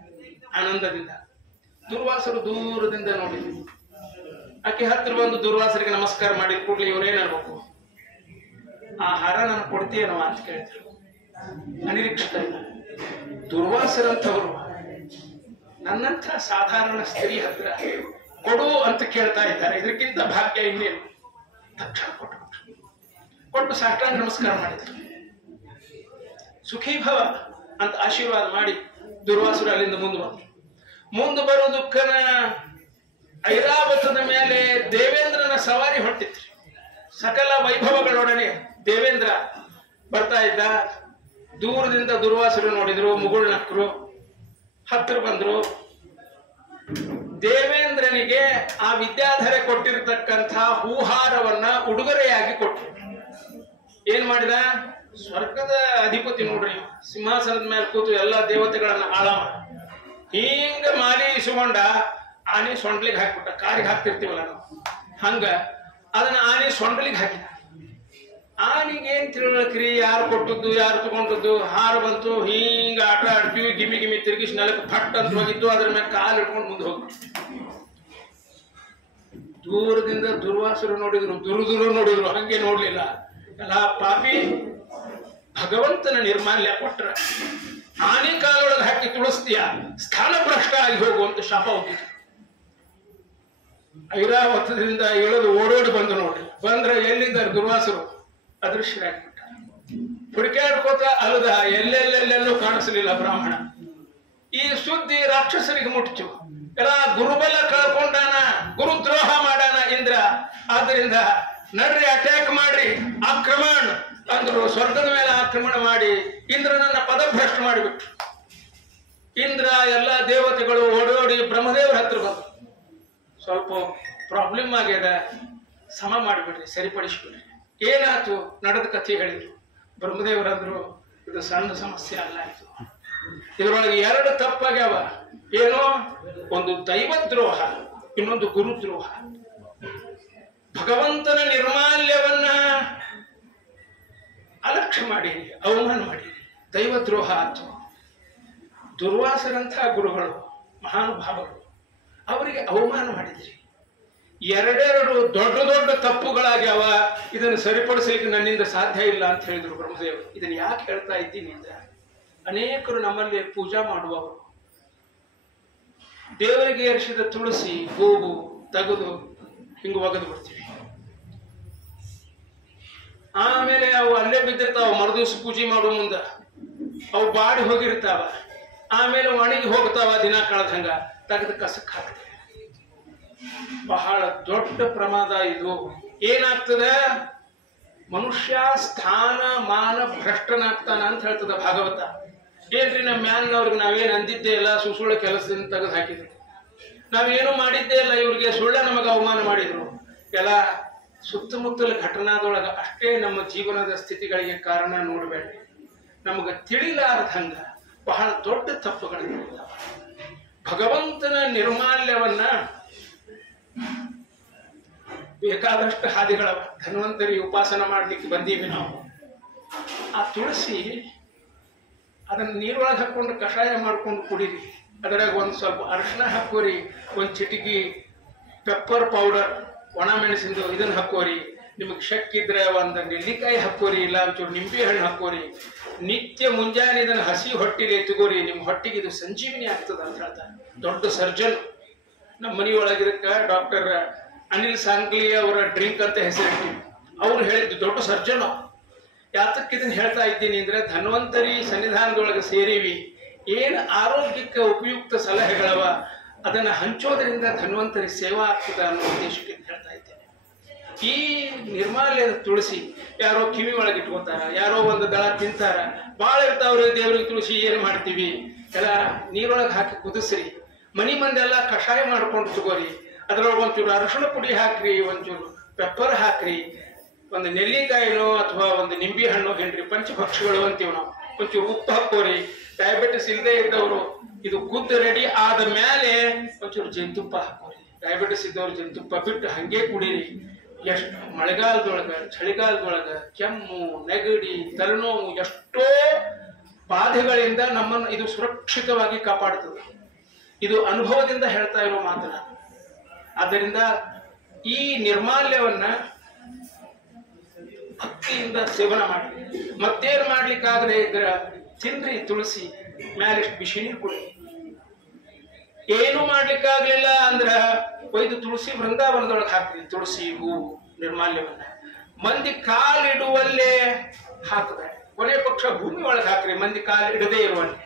ಆನಂದದಿಂದ. ದುರ್ವಾಸರು ದೂರದಿಂದ ನೋಡಿದ್ರು. ಆಕೆ ಹತ್ತಿರ ಬಂದು ದುರ್ವಾಸರಿಗೆ ನಮಸ್ಕಾರ ಮಾಡಿದ ಕೂಡಲೇ ಇವರೇನ್ ಅನ್ಬೇಕು, ಆ ಹಾರ ನಾನು ಕೊಡ್ತೀಯನೋ ಅಂತ ಕೇಳಿದ್ರು. ಅನಿರೀಕ್ಷಿತ ಇಲ್ಲ. ದುರ್ವಾಸರಂಥವರು ನನ್ನಂಥ ಸಾಧಾರಣ ಸ್ತ್ರೀ ಹತ್ರ ಕೊಡು ಅಂತ ಕೇಳ್ತಾ ಇದ್ದಾರೆ. ಇದಕ್ಕಿಂತ ಭಾಗ್ಯ ಇನ್ನೇನು. ತಕ್ಷಣ ಕೊಟ್ಟು ಸಾಷ್ಟಾಂಗ ನಮಸ್ಕಾರ ಮಾಡಿದ್ರು. ಸುಖೀ ಭವ ಅಂತ ಆಶೀರ್ವಾದ ಮಾಡಿ ದುರ್ವಾಸರು ಅಲ್ಲಿಂದ ಮುಂದೆ ಬರೋದಕ್ಕನ ಐರಾವತದ ಮೇಲೆ ದೇವೇಂದ್ರನ ಸವಾರಿ ಹೊಟ್ಟಿತ್ತು. ಸಕಲ ವೈಭವಗಳೊಡನೆ ದೇವೇಂದ್ರ ಬರ್ತಾ ಇದ್ದ. ದೂರದಿಂದ ದುರ್ವಾಸರು ನೋಡಿದ್ರು, ಮುಗುಳ್ನಕ್ಕರು, ಹತ್ತಿರ ಬಂದ್ರು. ದೇವೇಂದ್ರನಿಗೆ ಆ ವಿದ್ಯಾಧರೆ ಕೊಟ್ಟಿರತಕ್ಕಂಥ ಹೂಹಾರವನ್ನ ಉಡುಗೊರೆಯಾಗಿ ಕೊಟ್ಟರು. ಏನ್ ಮಾಡಿದ? ಸ್ವರ್ಗದ ಅಧಿಪತಿ ನೋಡ್ರಿ, ಸಿಂಹಾಸನದ ಮೇಲೆ ಕೂತು ಎಲ್ಲಾ ದೇವತೆಗಳನ್ನ ಆಳ ಹಿಂಗ ಮಾಲಿ ಇಸ್ಕೊಂಡ ಆನೆ ಸೊಂಡ್ಲಿಗೆ ಹಾಕ್ಬಿಟ್ಟ. ಕಾರಿಗೆ ಹಾಕ್ತಿರ್ತೀವಲ್ಲ ನಾವು, ಹಂಗ ಅದನ್ನ ಆನೆ ಸೊಂಡಲಿಗೆ ಹಾಕಿದ. ಆನಿಗೆ ಏನ್ ತಿಳ್ಕ್ರಿ, ಯಾರು ಕೊಟ್ಟದ್ದು ಯಾರು ತಗೊಂಡದ್ದು, ಹಾರ ಬಂತು, ಹಿಂಗ ಆಟ ಆಡ್ತೀವಿ, ಗಿಮಿ ತಿರುಗಿಸಿ ನೆಲಕ್ಕೆ ಫಟ್ ಅಂತ ಹೋಗಿದ್ದು, ಅದ್ರ ಮೇಲೆ ಕಾಲು ಇಟ್ಕೊಂಡು ಮುಂದೆ ಹೋಗ್ಬಿಟ್ಟು ದೂರದಿಂದ ದುರ್ವಾಸರು ನೋಡಿದ್ರು, ದುರು ನೋಡಿದ್ರು, ಹಂಗೆ ನೋಡ್ಲಿಲ್ಲ. ಎಲ್ಲ ಪಾಪಿ ಭಗವಂತನ ನಿರ್ಮಾಲ್ಯ ಕೊಟ್ರ ಆನೆ ಕಾಲೊಳಗೆ ಹಾಕಿ ತುಳಿಸ್ತೀಯ, ಸ್ಥಾನ ಭ್ರಷ್ಟ ಆಗಿ ಹೋಗುವಂತ ಶಾಪ ಹೋಗಿದ್ರು. ಐರಾವತದಿಂದ ಇಳಿದು ಓಡೋಡಿ ಬಂದು ನೋಡಿ, ಬಂದ್ರೆ ಎಲ್ಲಿದ್ದಾರೆ ದುರ್ವಾಸರು? ಅದೃಶ್ಯರಾಗ್ಬಿಟ್ಟ. ಹುಡುಕಾಡ್ಕೋತ ಅಲ್ಲದ ಎಲ್ಲೆಲ್ಲೆಲ್ಲೆಲ್ಲೂ ಕಾಣಿಸಲಿಲ್ಲ ಬ್ರಾಹ್ಮಣ. ಈ ಸುದ್ದಿ ರಾಕ್ಷಸರಿಗೆ ಮುಟ್ಟಿತು. ಎಲ್ಲ ಗುರುಬಲ ಕಳ್ಕೊಂಡಾನ, ಗುರುದ್ರೋಹ ಮಾಡಾನ ಇಂದ್ರ. ಆದ್ದರಿಂದ ನಡ್ರಿ ಅಟ್ಯಾಕ್ ಮಾಡ್ರಿ, ಆಕ್ರಮಣ ಅಂದ್ರು. ಸ್ವರ್ಗದ ಮೇಲೆ ಆಕ್ರಮಣ ಮಾಡಿ ಇಂದ್ರನನ್ನ ಪದಭ್ರಷ್ಟ ಮಾಡಿಬಿಟ್ರು. ಇಂದ್ರ ಎಲ್ಲ ದೇವತೆಗಳು ಓಡೋಡಿ ಬ್ರಹ್ಮದೇವರ ಹತ್ರ ಬಂದ್ರು. ಸ್ವಲ್ಪ ಪ್ರಾಬ್ಲಮ್ ಆಗ್ಯದ, ಸಮ ಮಾಡಿಬಿಡ್ರಿ, ಸರಿಪಡಿಸ್ಬಿಡ್ರಿ. ಏನಾಯ್ತು ನಡೆದ ಕಥೆ ಹೇಳಿದ್ರು. ಬ್ರಹ್ಮದೇವರಂದ್ರು, ಇದು ಸಣ್ಣ ಸಮಸ್ಯೆ ಅಲ್ಲ, ಇದರೊಳಗೆ ಎರಡು ತಪ್ಪಾಗ್ಯಾವ. ಏನೋ ಒಂದು ದೈವದ್ರೋಹ, ಇನ್ನೊಂದು ಗುರುದ್ರೋಹ. ಭಗವಂತನ ನಿರ್ಮಾಲ್ಯವನ್ನ ಅಲಕ್ಷ್ಯ ಮಾಡಿರಿ, ಅವಮಾನ ಮಾಡಿರಿ, ದೈವದ್ರೋಹ ಆಯ್ತು. ದುರ್ವಾಸರಂತಹ ಗುರುಗಳು, ಮಹಾನುಭಾವರು, ಅವರಿಗೆ ಅವಮಾನ ಮಾಡಿದ್ರಿ. ಎರಡೆರಡು ದೊಡ್ಡ ದೊಡ್ಡ ತಪ್ಪುಗಳಾಗ್ಯಾವ, ಇದನ್ನು ಸರಿಪಡಿಸಲಿಕ್ಕೆ ನನ್ನಿಂದ ಸಾಧ್ಯ ಇಲ್ಲ ಅಂತ ಹೇಳಿದ್ರು ಬ್ರಹ್ಮದೇವರು. ಇದನ್ನು ಯಾಕೆ ಹೇಳ್ತಾ ಇದ್ದೀನಿ ಅಂದ್ರೆ, ಅನೇಕರು ನಮ್ಮಲ್ಲಿ ಪೂಜಾ ಮಾಡುವವರು ದೇವರಿಗೆ ಏರಿಸಿದ ತುಳಸಿ ಹೂವು ತೆಗೆದು ಹಿಂಗ ಒಗೆದು ಬಿಡ್ತೀವಿ. ಆಮೇಲೆ ಅವು ಅಲ್ಲೇ ಬಿದ್ದಿರ್ತಾವ, ಮರುದಿವ್ಸ ಪೂಜೆ ಮಾಡುವ ಮುಂದ ಅವು ಬಾಡಿ ಹೋಗಿರ್ತಾವ. ಆಮೇಲೆ ಒಣಗಿ ಹೋಗ್ತಾವ, ದಿನ ಕಳೆದಂಗ ತೆಗೆದು ಕಸಕ್ಕೆ ಹಾಕ್ತೇವೆ. ಬಹಳ ದೊಡ್ಡ ಪ್ರಮಾದ ಇದು. ಏನಾಗ್ತದೆ, ಮನುಷ್ಯ ಸ್ಥಾನ ಮಾನ ಭ್ರಷ್ಟನಾಗ್ತಾನ ಅಂತ ಹೇಳ್ತದ ಭಾಗವತ. ಏನ್ರಿ ನಮ್ಮ ಮ್ಯಾಲಿನವ್ರಿಗೆ ನಾವೇನು ಅಂದಿದ್ದೇ ಇಲ್ಲ, ಸುಳ್ಳ ಕೆಲಸದಿಂದ ತೆಗೆದು ಹಾಕಿದ್ರು. ನಾವೇನು ಮಾಡಿದ್ದೇ ಇಲ್ಲ, ಇವ್ರಿಗೆ ಸುಳ್ಳ ನಮಗೆ ಅವಮಾನ ಮಾಡಿದ್ರು. ಎಲ್ಲ ಸುತ್ತಮುತ್ತಲ ಘಟನಾದೊಳಗ ಅಷ್ಟೇ ನಮ್ಮ ಜೀವನದ ಸ್ಥಿತಿಗಳಿಗೆ ಕಾರಣ ನೋಡಬೇಡ್ರಿ. ನಮಗೆ ತಿಳಿಲಾರ್ದಂಗ ಬಹಳ ದೊಡ್ಡ ತಪ್ಪುಗಳಿರ್ತಾವ. ಭಗವಂತನ ನಿರ್ಮಾಲ್ಯವನ್ನ ಬೇಕಾದಷ್ಟು ಹಾದಿಗಳವ. ಧನ್ವಂತರಿ ಉಪಾಸನ ಮಾಡ್ಲಿಕ್ಕೆ ಬಂದೀವಿ ನಾವು. ಆ ತುಳಸಿ ಅದನ್ನ ನೀರೊಳಗೆ ಹಾಕೊಂಡು ಕಷಾಯ ಮಾಡ್ಕೊಂಡು ಕುಡೀರಿ. ಅದರಾಗ ಒಂದು ಸ್ವಲ್ಪ ಅರಿಶಿನ ಹಾಕೋರಿ, ಒಂದು ಚಿಟಿಕಿ ಪೆಪ್ಪರ್ ಪೌಡರ್, ಒಣ ಮೆಣಸಿಂದು ಇದನ್ನ ಹಾಕೋರಿ. ನಿಮಗೆ ಶಕ್ಕಿದ್ರೆ ಒಂದು ನೆಲ್ಲಿಕಾಯಿ ಹಾಕೋರಿ, ಇಲ್ಲ ಒಂಚೂರು ನಿಂಬೆ ಹಣ್ಣು ಹಾಕೋರಿ. ನಿತ್ಯ ಮುಂಜಾನೆ ಇದನ್ನ ಹಸಿ ಹೊಟ್ಟಿಗೆ ಎತ್ತುಗೋರಿ, ನಿಮ್ಮ ಹೊಟ್ಟಿಗೆ ಇದು ಸಂಜೀವಿನಿ ಆಗ್ತದ ಅಂತ ಹೇಳ್ತಾರೆ ದೊಡ್ಡ ಸರ್ಜನ್. ನಮ್ಮ ಮನೆಯೊಳಗಿದಕ್ಕ ಡಾಕ್ಟರ್ ಅನಿಲ್ ಸಾಂಗ್ಲಿ ಅವರ ಡ್ರಿಂಕ್ ಅಂತ ಹೆಸರಿಟ್ಟಿವಿ. ಅವ್ರು ಹೇಳಿದ್ದು ದೊಡ್ಡ ಸರ್ಜನ್. ಯಾತಕ್ಕೆ ಇದನ್ನ ಹೇಳ್ತಾ ಇದ್ದೀನಿ ಅಂದ್ರೆ, ಧನ್ವಂತರಿ ಸನ್ನಿಧಾನದೊಳಗೆ ಸೇರಿವಿ, ಏನು ಆರೋಗ್ಯಕ್ಕೆ ಉಪಯುಕ್ತ ಸಲಹೆಗಳವ ಅದನ್ನ ಹಂಚೋದ್ರಿಂದ ಧನ್ವಂತರಿ ಸೇವಾ ಆಗ್ತದ ಅನ್ನೋ ಉದ್ದೇಶಕ್ಕೆ ಹೇಳ್ತಾ ಇದ್ದೇನೆ. ಈ ನಿರ್ಮಾಲ್ಯದ ತುಳಸಿ ಯಾರೋ ಕಿವಿ ಒಳಗೆ ಇಟ್ಕೋತಾರ, ಯಾರೋ ಒಂದು ದಳ ತಿಂತಾರ. ಬಾಳ ಇರ್ತಾವ್ರಿ ದೇವ್ರಿಗೆ ತುಳಸಿ. ಏನ್ ಮಾಡ್ತೀವಿ, ಎಲ್ಲ ನೀರೊಳಗೆ ಹಾಕಿ ಕುದಿಸ್ರಿ. ಮನಿ ಮಂದೆಲ್ಲ ಕಷಾಯ ಮಾಡ್ಕೊಂಡು ತಗೋರಿ. ಅದ್ರೊಳಗೆ ಒಂಚೂರು ಅರಶಿನ ಪುಡಿ ಹಾಕ್ರಿ, ಒಂಚೂರು ಪೆಪ್ಪರ್ ಹಾಕ್ರಿ, ಒಂದು ನೆಲ್ಲಿಕಾಯಿನೋ ಅಥವಾ ಒಂದು ನಿಂಬೆ ಹಣ್ಣು ಹೆಣ್ರಿ, ಪಂಚಭಕ್ಷಗಳು ಅಂತೀವಿ ನಾವು. ಒಂಚೂರು ಉಪ್ಪು ಹಾಕೋರಿ. ಡಯಾಬಿಟಿಸ್ ಇಲ್ಲದೆ ಇದ್ದವರು ಇದು ಕುದ್ದು ರೆಡಿ ಆದ ಮೇಲೆ ಒಂಚೂರು ಜೇನುತುಪ್ಪ ಹಾಕೋರಿ. ಡಯಾಬಿಟಿಸ್ ಇದ್ದವ್ರು ಜೇನುತುಪ್ಪ ಬಿಟ್ಟು ಹಂಗೆ ಕುಡೀರಿ. ಎಷ್ಟು ಮಳೆಗಾಲದೊಳಗ ಚಳಿಗಾಲದೊಳಗ ಕೆಮ್ಮು, ನೆಗಡಿ, ತಲೆನೋವು, ಎಷ್ಟೋ ಬಾಧೆಗಳಿಂದ ನಮ್ಮನ್ನು ಇದು ಸುರಕ್ಷಿತವಾಗಿ ಕಾಪಾಡುತ್ತದೆ. ಇದು ಅನುಭವದಿಂದ ಹೇಳ್ತಾ ಇರೋ ಮಾತನ್ನ. ಆದ್ದರಿಂದ ಈ ನಿರ್ಮಾಲ್ಯವನ್ನ ಭಕ್ತಿಯಿಂದ ಸೇವನೆ ಮಾಡಿ. ಮತ್ತೇನು ಮಾಡ್ಲಿಕ್ಕಾಗದೆ ಇದ್ರ ತಿನ್ರಿ ತುಳಸಿ, ಮ್ಯಾಲಿಷ್ಟು ಬಿಸಿ ನೀರು ಕುಡಿ. ಏನು ಮಾಡ್ಲಿಕ್ಕಾಗ್ಲಿಲ್ಲ ಅಂದ್ರ ಒಯ್ದು ತುಳಸಿ ಬೃಂದಾವನದೊಳಗೆ ಹಾಕ್ರಿ. ತುಳಸಿ ಹೂ ನಿರ್ಮಾಲ್ಯವನ್ನ ಮಂದಿ ಕಾಲಿಡುವಲ್ಲೇ ಹಾಕಬೇಡ, ಕೊನೆ ಪಕ್ಷ ಭೂಮಿ ಒಳಗೆ ಹಾಕ್ರಿ, ಮಂದಿ ಕಾಲಿಡದೇ ಇರುವಲ್ಲಿ.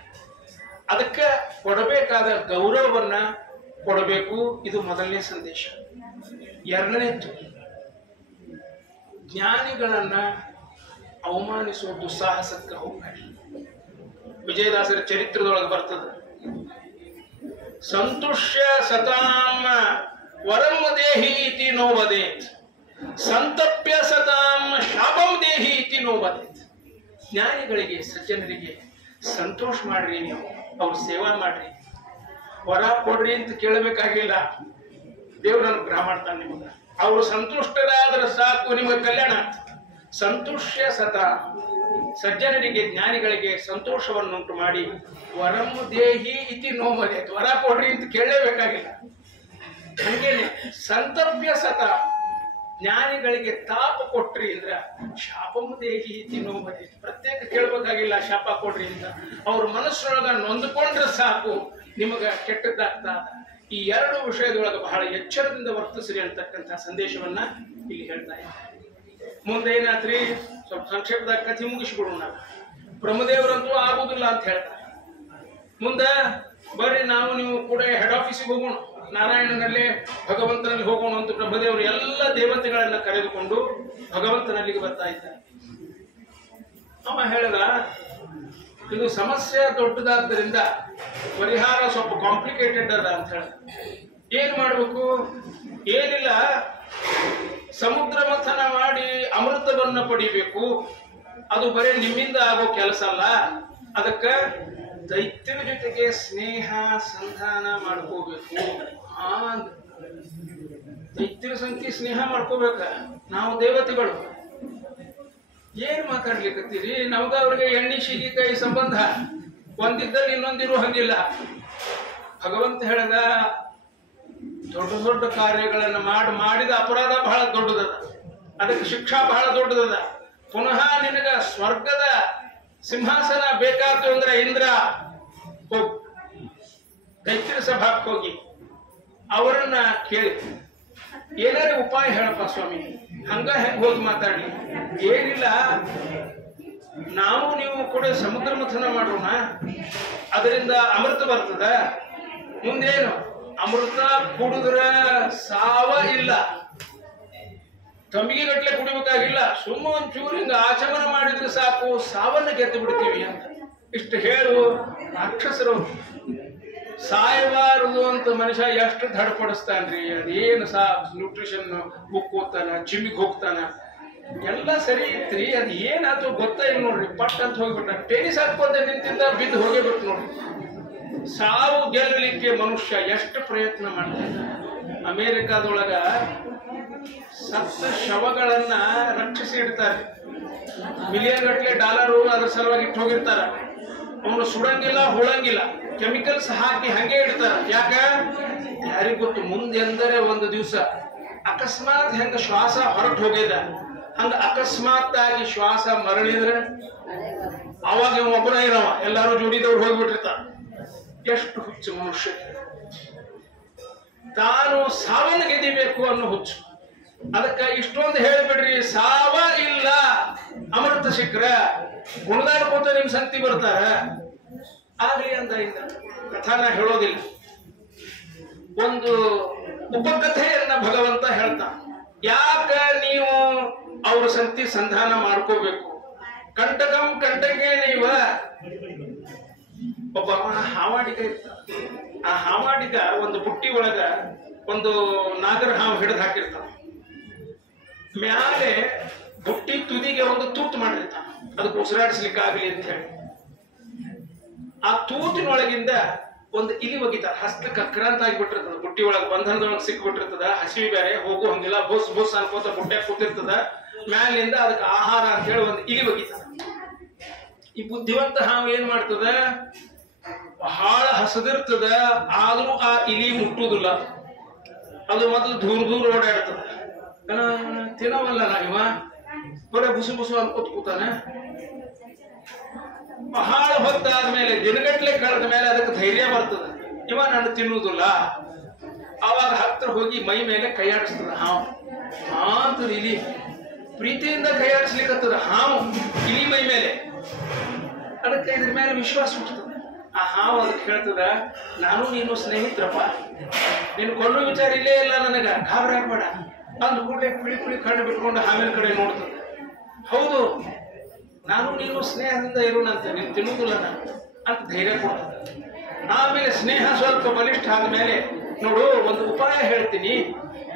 ಅದಕ್ಕೆ ಕೊಡಬೇಕಾದ ಗೌರವವನ್ನ ಕೊಡಬೇಕು. ಇದು ಮೊದಲನೇ ಸಂದೇಶ. ಎರಡನೇದ್ದು, ಜ್ಞಾನಿಗಳನ್ನ ಅವಮಾನಿಸುವ ದುಸ್ಸಾಹಸಕ್ಕೆ ಹೋಗಬೇಡಿ. ವಿಜಯದಾಸರ ಚರಿತ್ರದೊಳಗೆ ಬರ್ತದೆ, ಸಂತುಷ್ಯ ಸತಾಂ ವರಂ ದೇಹಿ ಇತಿ ನೋ ವದೇತ್, ಸಂತಪ್ಯ ಸತಾಂ ಶಾಪಂ ದೇಹಿ ಇತಿ ನೋ ವದೇತ್. ಜ್ಞಾನಿಗಳಿಗೆ, ಸಜ್ಜನರಿಗೆ ಸಂತೋಷ ಮಾಡ್ರಿ, ನೀವು ಅವ್ರ ಸೇವಾ ಮಾಡ್ರಿ. ವರ ಕೊಡ್ರಿ ಅಂತ ಕೇಳಬೇಕಾಗಿಲ್ಲ, ದೇವ್ರ ಅನುಗ್ರಹ ಮಾಡ್ತಾನೆ ನಿಮಗೆ. ಅವರು ಸಂತುಷ್ಟರಾದರೆ ಸಾಕು, ನಿಮಗೆ ಕಲ್ಯಾಣ. ಸಂತುಷ್ಯ ಸತ, ಸಜ್ಜನರಿಗೆ ಜ್ಞಾನಿಗಳಿಗೆ ಸಂತೋಷವನ್ನುಂಟು ಮಾಡಿ ವರಂ ದೇಹಿ ಇತಿ ನೋಮದೆ, ವರ ಕೊಡ್ರಿ ಅಂತ ಕೇಳಲೇಬೇಕಾಗಿಲ್ಲ. ಹಂಗೇನೆ ಸಂತರ್ಪ್ಯ ಸತ, ಜ್ಞಾನಿಗಳಿಗೆ ತಾಪ ಕೊಟ್ರಿ ಅಂದ್ರ ಶಾಪಂ ದೇಹಿ ಇತಿ ನೋಮದೆ, ಪ್ರತ್ಯೇಕ ಕೇಳಬೇಕಾಗಿಲ್ಲ ಶಾಪ ಕೊಡ್ರಿ ಅಂತ. ಅವ್ರ ಮನಸ್ಸೊಳಗ ನೊಂದುಕೊಂಡ್ರೆ ಸಾಕು ನಿಮಗ ಕೆಟ್ಟದ್ದಾಗ್ತಾ. ಈ ಎರಡು ವಿಷಯದೊಳಗೆ ಬಹಳ ಎಚ್ಚರದಿಂದ ವರ್ತಿಸ್ರಿ ಅಂತಕ್ಕಂಥ ಸಂದೇಶವನ್ನ ಇಲ್ಲಿ ಹೇಳ್ತಾ ಇದ್ದಾರೆ. ಮುಂದೆ ಏನಾತ್ರಿ, ಸ್ವಲ್ಪ ಸಂಕ್ಷೇಪದಾಗ ಕಥೆ ಮುಗಿಸ್ಬಿಡೋಣ. ಬ್ರಹ್ಮದೇವರಂತೂ ಆಗುದಿಲ್ಲ ಅಂತ ಹೇಳ್ತಾರೆ. ಮುಂದೆ ಬರ್ರಿ ನಾವು ನೀವು ಕೂಡ ಹೆಡ್ ಆಫೀಸಿಗೆ ಹೋಗೋಣ, ನಾರಾಯಣನಲ್ಲೇ ಭಗವಂತನಲ್ಲಿ ಹೋಗೋಣ ಅಂತ ಬ್ರಹ್ಮದೇವರು ಎಲ್ಲ ದೇವತೆಗಳನ್ನ ಕರೆದುಕೊಂಡು ಭಗವಂತನಲ್ಲಿಗೆ ಬರ್ತಾ ಇದ್ದಾರೆ. ಅವ ಹೇಳಿದ, ಇದು ಸಮಸ್ಯೆ ದೊಡ್ಡದಾದ್ದರಿಂದ ಪರಿಹಾರ ಸ್ವಲ್ಪ ಕಾಂಪ್ಲಿಕೇಟೆಡ್ ಅದ ಅಂತ ಹೇಳ. ಏನ್ ಮಾಡ್ಬೇಕು? ಏನಿಲ್ಲ, ಸಮುದ್ರ ಮಥನ ಮಾಡಿ ಅಮೃತವನ್ನ ಪಡಿಬೇಕು. ಅದು ಬರೀ ನಿಮ್ಮಿಂದ ಆಗೋ ಕೆಲಸ ಅಲ್ಲ. ಅದಕ್ಕ ದೈತ್ಯರ ಜೊತೆಗೆ ಸ್ನೇಹ ಸಂಧಾನ ಮಾಡ್ಕೋಬೇಕು. ದೈತ್ಯರ ಸಂಖ್ಯೆ ಸ್ನೇಹ ಮಾಡ್ಕೋಬೇಕ. ನಾವು ದೇವತೆಗಳು ಏನ್ ಮಾತಾಡ್ಲಿಕ್ಕತ್ತೀರಿ? ನಮ್ಗ ಅವ್ರಿಗೆ ಎಣ್ಣೆ ಶಿಗಿಕಾಯಿ ಸಂಬಂಧ, ಒಂದಿದ್ದಲ್ಲಿ ಇನ್ನೊಂದಿರೋ ಹಂಗಿಲ್ಲ. ಭಗವಂತ ಹೇಳಿದ, ದೊಡ್ಡ ದೊಡ್ಡ ಕಾರ್ಯಗಳನ್ನ ಮಾಡಿದ ಅಪರಾಧ ಬಹಳ ದೊಡ್ಡದದ, ಅದಕ್ಕೆ ಶಿಕ್ಷಾ ಬಹಳ ದೊಡ್ಡದದ. ಪುನಃ ನಿನಗ ಸ್ವರ್ಗದ ಸಿಂಹಾಸನ ಬೇಕಾಯ್ತು ಅಂದ್ರೆ ಇಂದ್ರ ಹೋಗ್, ದೈತ್ಯರ ಸಭಾಕ್ಕೆ ಹೋಗಿ ಅವರನ್ನ ಕೇಳಿ ಏನಾರ ಉಪಾಯ ಹೇಳಪ್ಪ ಸ್ವಾಮಿ. ಹಂಗ ಹೆಂಗ್ ಹೋಗಿ ಮಾತಾಡ್ಲಿ? ಏನಿಲ್ಲ, ನಾವು ನೀವು ಕೂಡ ಸಮುದ್ರ ಮಥನ ಮಾಡೋಣ, ಅದರಿಂದ ಅಮೃತ ಬರ್ತದ. ಮುಂದೇನು? ಅಮೃತ ಕುಡಿದ್ರ ಸಾವ ಇಲ್ಲ, ತಂಬಿಗೆ ಗಟ್ಲೆ ಕುಡಿಬೇಕಾಗಿಲ್ಲ, ಸುಮ್ಮ ಒಂಚೂರು ಹಿಂಗ ಆಚಮನ ಮಾಡಿದ್ರೆ ಸಾಕು, ಸಾವನ್ನ ಗೆದ್ದು ಬಿಡ್ತೀವಿ ಅಂತ ಇಷ್ಟು ಹೇಳು. ರಾಕ್ಷಸರು ಸಾಯಬಾರದು ಅಂತ ಮನುಷ್ಯ ಎಷ್ಟು ಧಡಪಡಿಸ್ತಾನ್ರಿ. ಅದೇನು ನ್ಯೂಟ್ರಿಷನ್ ಬುಕ್ ಓದ್ತಾನ, ಜಿಮ್ಮಿಗೆ ಹೋಗ್ತಾನ, ಎಲ್ಲ ಸರಿ ಇತ್ರಿ. ಅದ್ ಏನಾಯ್ತು ಗೊತ್ತಾಯಿಲ್ಲ ನೋಡ್ರಿ. ಪಟ್ ಅಂತ ಹೋಗ್ಬಿಟ್ಟ, ಟೆನಿಸ್ ಹಾಕೊಂಡೆ ನಿಂತಿದ್ದ, ಬಿದ್ದು ಹೋಗಿಬಿಟ್ಟು ನೋಡ್ರಿ. ಸಾವು ಗೆಲ್ಲಲಿಕ್ಕೆ ಮನುಷ್ಯ ಎಷ್ಟು ಪ್ರಯತ್ನ ಮಾಡ್ತಾನೆ. ಅಮೇರಿಕಾದೊಳಗ ಸತ್ತ ಶವಗಳನ್ನ ರಕ್ಷಿಸಿ ಇಡ್ತಾರೆ. ಮಿಲಿಯನ್ ಗಟ್ಟಲೆ ಡಾಲರು ಅದ್ರ ಸಲುವಾಗಿ ಇಟ್ಟು ಹೋಗಿರ್ತಾರ. ಅವನು ಸುಡಂಗಿಲ್ಲ, ಹೊಳಂಗಿಲ್ಲ, ಕೆಮಿಕಲ್ಸ್ ಹಾಕಿ ಹಂಗೆ ಇಡ್ತಾರ. ಯಾಕ? ಯಾರಿಗ್ ಗೊತ್ತು ಮುಂದೆ ಎಂದರೆ ಒಂದು ದಿವಸ ಅಕಸ್ಮಾತ್ ಹೆಂಗ ಶ್ವಾಸ ಹೊರಟು ಹೋಗ್ಯದ, ಹಂಗ ಅಕಸ್ಮಾತ್ ಆಗಿ ಶ್ವಾಸ ಮರಳಿದ್ರೆ ಅವಾಗ ಒಬ್ಬನ ಇರವ, ಎಲ್ಲಾರು ಜೋಡಿದವ್ರು ಹೋಗ್ಬಿಟ್ಟಿರ್ತಾರ. ಎಷ್ಟು ಹುಚ್ಚು ಮನುಷ್ಯ! ತಾನು ಸಾವನ್ನ ಗೆದಿಬೇಕು ಅನ್ನೋ ಹುಚ್ಚು. ಅದಕ್ಕ ಇಷ್ಟೊಂದು ಹೇಳಿಬಿಡ್ರಿ, ಸಾವ ಇಲ್ಲ, ಅಮೃತ ಶಿಖರ ಗುಣದಾಡ್ಕೋತ ನಿಮ್ ಸಂತಿ ಬರ್ತಾರ ಆಗ್ಲಿ ಅಂತ ಇಲ್ಲ. ಕಥಾನ ಹೇಳೋದಿಲ್ಲ, ಒಂದು ಉಪಕಥೆಯನ್ನ ಭಗವಂತ ಹೇಳ್ತಾ. ಯಾಕ ನೀವು ಅವ್ರ ಸಂತಿ ಸಂಧಾನ ಮಾಡ್ಕೋಬೇಕು? ಕಂಟಕಂ ಕಂಟಕೆ ನೀವ. ಒಬ್ಬ ಹಾವಾಡಿಗ ಇರ್ತ. ಆ ಹಾವಾಡಿಗ ಒಂದು ಬುಟ್ಟಿ ಒಳಗ ಒಂದು ನಾಗರ ಹಾವು ಹಿಡಿದು ಹಾಕಿರ್ತಾನ. ಮ್ಯಾಲೆ ಬುಟ್ಟಿ ತುದಿಗೆ ಒಂದು ತೂತು ಮಾಡಿರ್ತಾನ, ಅದಕ್ಕೆ ಉಸಿರಾಡಿಸ್ಲಿಕ್ಕಾಗಲಿ ಅಂತ ಹೇಳಿ. ಆ ತೂತಿನೊಳಗಿಂದ ಒಂದು ಇಲಿ ಒಗಿತಾರ. ಹಸ್ತಕ್ಕೆ ಅಕ್ರಾಂತ ಆಗಿಬಿಟ್ಟಿರ್ತದ, ಬುಟ್ಟಿ ಒಳಗೆ ಬಂಧನದೊಳಗೆ ಸಿಕ್ಬಿಟ್ಟಿರ್ತದ. ಹಸಿವಿ ಬೇರೆ, ಹೋಗು ಹಂಗಿಲ್ಲ, ಬುಸ್ ಬುಸ್ ಅನ್ಕೋತ ಬುಟ್ಟೆ ಕೂತಿರ್ತದ. ಮ್ಯಾಲಿಂದ ಅದಕ್ಕೆ ಆಹಾರ ಅಂತ ಹೇಳಿ ಒಂದು ಇಲಿ ಒಗಿತಾರ. ಈ ಬುದ್ಧಿವಂತ ಹಾವು ಏನ್ ಮಾಡ್ತದ? ಬಹಳ ಹಸದಿರ್ತದ, ಆದ್ರೂ ಆ ಇಲಿ ಮುಟ್ಟುದಿಲ್ಲ. ಅದು ಮೊದಲು ದೂರ ಓಡಾಡ್ತದ. ತಿನ್ನವಲ್ಲ ನಾವಿವ, ಬರೀ ಬುಸು ಬುಸು ಅನ್ಕೋತ ಕೂತಾನ. ಬಹಳ ಹೊತ್ತಾದ್ಮೇಲೆ, ದಿನಗಟ್ಲೆ ಕಳೆದ ಮೇಲೆ ಅದಕ್ಕೆ ಧೈರ್ಯ ಬರ್ತದ, ಇವ ನಾನು ತಿನ್ನುವುದಿಲ್ಲ. ಅವಾಗ ಹತ್ರ ಹೋಗಿ ಮೈ ಮೇಲೆ ಕೈಯಾಡಿಸ್ತದ ಹಾವು. ಅಂತದ ಇಲಿ ಪ್ರೀತಿಯಿಂದ ಕೈಯಾಡಿಸ್ಲಿಕ್ಕತ್ತದ ಹಾವು ಇಲಿ ಮೈ ಮೇಲೆ. ಅದಕ್ಕೆ ಇದ್ರ ಮೇಲೆ ವಿಶ್ವಾಸ ಹುಟ್ಟುತ್ತದೆ. ಆ ಹಾವು ಅದಕ್ಕೆ ಹೇಳ್ತದ, ನಾನು ನೀನು ಸ್ನೇಹಿತರಪ್ಪ, ನೀನು ಕೊಳ್ಳೋ ವಿಚಾರ ಇಲ್ಲೇ ಇಲ್ಲ ನನಗ, ಗಾಬರಿ ಆಗ್ಬೇಡ ಅಂದ್ ಕೂಡಲೇ ಕುಳಿ ಕುಳಿ ಕಣ್ಣು ಬಿಟ್ಕೊಂಡು ಹಾವಿನ ಕಡೆ ನೋಡ್ತದೆ. ಹೌದು, ನಾನು ನೀನು ಸ್ನೇಹದಿಂದ ಇರೋಣಂತೆ, ನೀನು ತಿನ್ನುವುದಿಲ್ಲ ನಾನು ಅಂತ ಧೈರ್ಯ ಕೊಡ್ತದೆ. ಆಮೇಲೆ ಸ್ನೇಹ ಸ್ವಲ್ಪ ಬಲಿಷ್ಠ ಆದ್ಮೇಲೆ, ನೋಡು ಒಂದು ಉಪಾಯ ಹೇಳ್ತೀನಿ,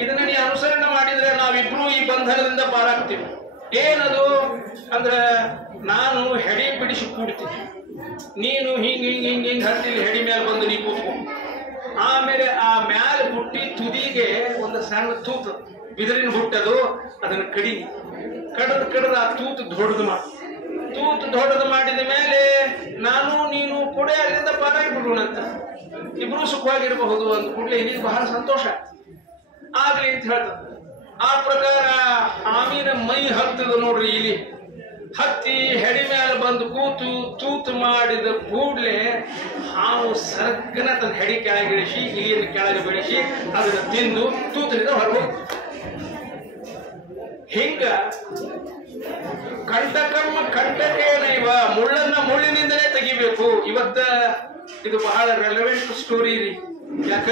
ಇದನ್ನ ನೀ ಅನುಸರಣೆ ಮಾಡಿದ್ರೆ ನಾವಿಬ್ರು ಈ ಬಂಧನದಿಂದ ಪಾರಾಗ್ತೀವಿ. ಏನದು ಅಂದ್ರ, ನಾನು ಹೆಡಿ ಬಿಡಿಸಿ ಕೂಡ್ತೀನಿ, ನೀನು ಹಿಂಗ್ ಹಿಂಗ್ ಹಿಂಗ್ ಹಿಂಗ್ ಹತ್ತಿಲಿ ಹೆಡಿ ಮೇಲೆ ಬಂದು ನೀ ಕೂತ್ಕೊ. ಆಮೇಲೆ ಆ ಮ್ಯಾಲ ಬುಟ್ಟಿ ತುದಿಗೆ ಒಂದು ಸಣ್ಣ ತೂತು ಬಿದಿರಿನ ಹುಟ್ಟದು, ಅದನ್ನ ಕಡದ ಆ ತೂತು ದೊಡ್ಡದು ಮಾಡಿದ ಮೇಲೆ ನಾನು ನೀನು ಕೂಡ ಅಲ್ಲಿಂದ ಪಾರಾಗಿ ಬಿಡೋಣಂತ, ಇಬ್ರು ಸುಖವಾಗಿರಬಹುದು ಅಂದ ಕೂಡಲೇ ಇಲ್ಲಿ ಬಹಳ ಸಂತೋಷ ಆಗ್ಲಿ ಅಂತ ಹೇಳ್ತದ. ಆ ಪ್ರಕಾರ ಆಮೀನ ಮೈ ಹತ್ತದ ನೋಡ್ರಿ, ಇಲ್ಲಿ ಹತ್ತಿ ಹೆಡಿ ಮೇಲೆ ಬಂದು ಕೂತು ತೂತು ಮಾಡಿದ ಕೂಡ್ಲೆ ಹಾವು ಸರ್ಗನ ತನ್ನ ಹೆಡಿ ಕೆಳಗಿಳಿಸಿ ಇಲಿಯನ್ನು ಕೆಳಗೆ ಬೆಳೆಸಿ ಅದನ್ನು ತಿಂದು ತೂತಿನಿಂದ ಹೊರಗೋಗಿ. ಹಿಂಗ ಕಂಟಕೇನೈವ, ಮುಳ್ಳನ್ನ ಮುಳ್ಳಿನಿಂದಲೇ ತೆಗಿಬೇಕು. ಇವತ್ತ ಇದು ಬಹಳ ರೆಲೆವೆಂಟ್ ಸ್ಟೋರಿ ರೀ. ಯಾಕ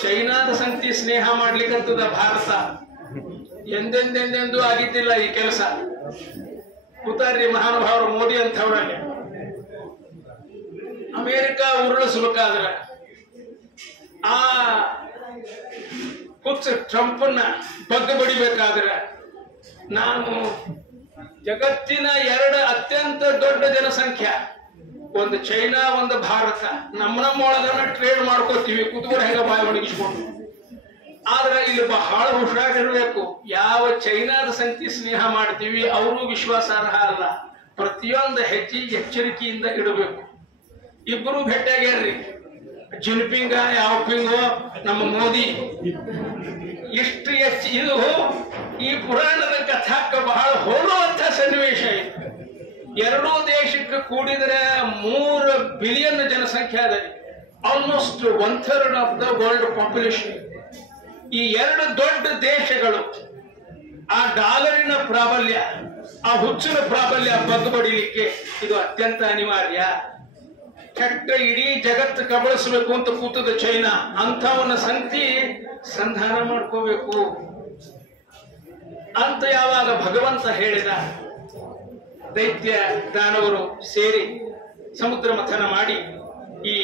ಚೈನಾದ ಸಂಗತಿ ಸ್ನೇಹ ಮಾಡ್ಲಿಕ್ಕಂತದ ಭಾರತ ಎಂದೆಂದೆಂದೆಂದೂ ಆಗಿದ್ದಿಲ್ಲ ಈ ಕೆಲಸ. ಕೂತಾರ್ರಿ ಮಹಾನುಭಾವರು ಮೋದಿ ಅಂತವ್ರಲ್ಲಿ. ಅಮೇರಿಕ ಉರುಳಿಸ್ಬೇಕಾದ್ರ ಆ ಹುಚ್ಚ ಟ್ರಂಪನ್ನ ಬಗ್ಗ ಬಡಿಬೇಕಾದ್ರೆ ನಾನು ಜಗತ್ತಿನ 2 ಅತ್ಯಂತ ದೊಡ್ಡ ಜನಸಂಖ್ಯೆ, ಒಂದು ಚೈನಾ ಒಂದು ಭಾರತ, ನಮ್ಮ ಒಳಗನ್ನ ಟ್ರೇಡ್ ಮಾಡ್ಕೋತೀವಿ ಕೂತ್ಕೊಂಡು ಹೆಂಗ ಬಾಯಿ ಒಣಗಿಸ್ಕೊಂಡು. ಆದ್ರೆ ಇಲ್ಲಿ ಬಹಳ ಹುಷಾರಿರ್ಬೇಕು. ಯಾವ ಚೈನಾದ ಸಂಗತಿ ಸ್ನೇಹ ಮಾಡ್ತೀವಿ ಅವರು ವಿಶ್ವಾಸಾರ್ಹ ಅಲ್ಲ. ಪ್ರತಿಯೊಂದು ಹೆಜ್ಜೆ ಎಚ್ಚರಿಕೆಯಿಂದ ಇಡಬೇಕು. ಇಬ್ಬರು ಭೇಟಿಯಾಗ್ಯಾರ್ರಿ, ಜಿನ್ಪಿಂಗ ಯಾವಪಿಂಗೋ ನಮ್ಮ ಮೋದಿ. ಇಷ್ಟು ಇದು ಈ ಪುರಾಣದ ಕಥಾಕ್ಕ ಬಹಳ ಹೋಲುವಂತ ಸನ್ನಿವೇಶ ಇದೆ. 2 ದೇಶಕ್ಕೆ ಕೂಡಿದ್ರೆ 3 ಬಿಲಿಯನ್ ಜನಸಂಖ್ಯೆ ಅದ, almost 1/3 of the world population. ಈ 2 ದೊಡ್ಡ ದೇಶಗಳು ಆ ಡಾಲರಿನ ಪ್ರಾಬಲ್ಯ, ಆ ಹುಚ್ಚಿನ ಪ್ರಾಬಲ್ಯ ಬಗ್ಗಬಡಿಲಿಕ್ಕೆ ಇದು ಅತ್ಯಂತ ಅನಿವಾರ್ಯ. ಕೆಟ್ಟ ಇಡೀ ಜಗತ್ತು ಕಬಳಿಸಬೇಕು ಅಂತ ಕೂತದ ಚೈನಾ, ಅಂಥವನ್ನ ಸಂಗತಿ ಸಂಧಾನ ಮಾಡ್ಕೋಬೇಕು ಅಂತ ಯಾವಾಗ ಭಗವಂತ ಹೇಳಿದ, ದೈತ್ಯ ದಾನವರು ಸೇರಿ ಸಮುದ್ರ ಮಥನ ಮಾಡಿ ಈ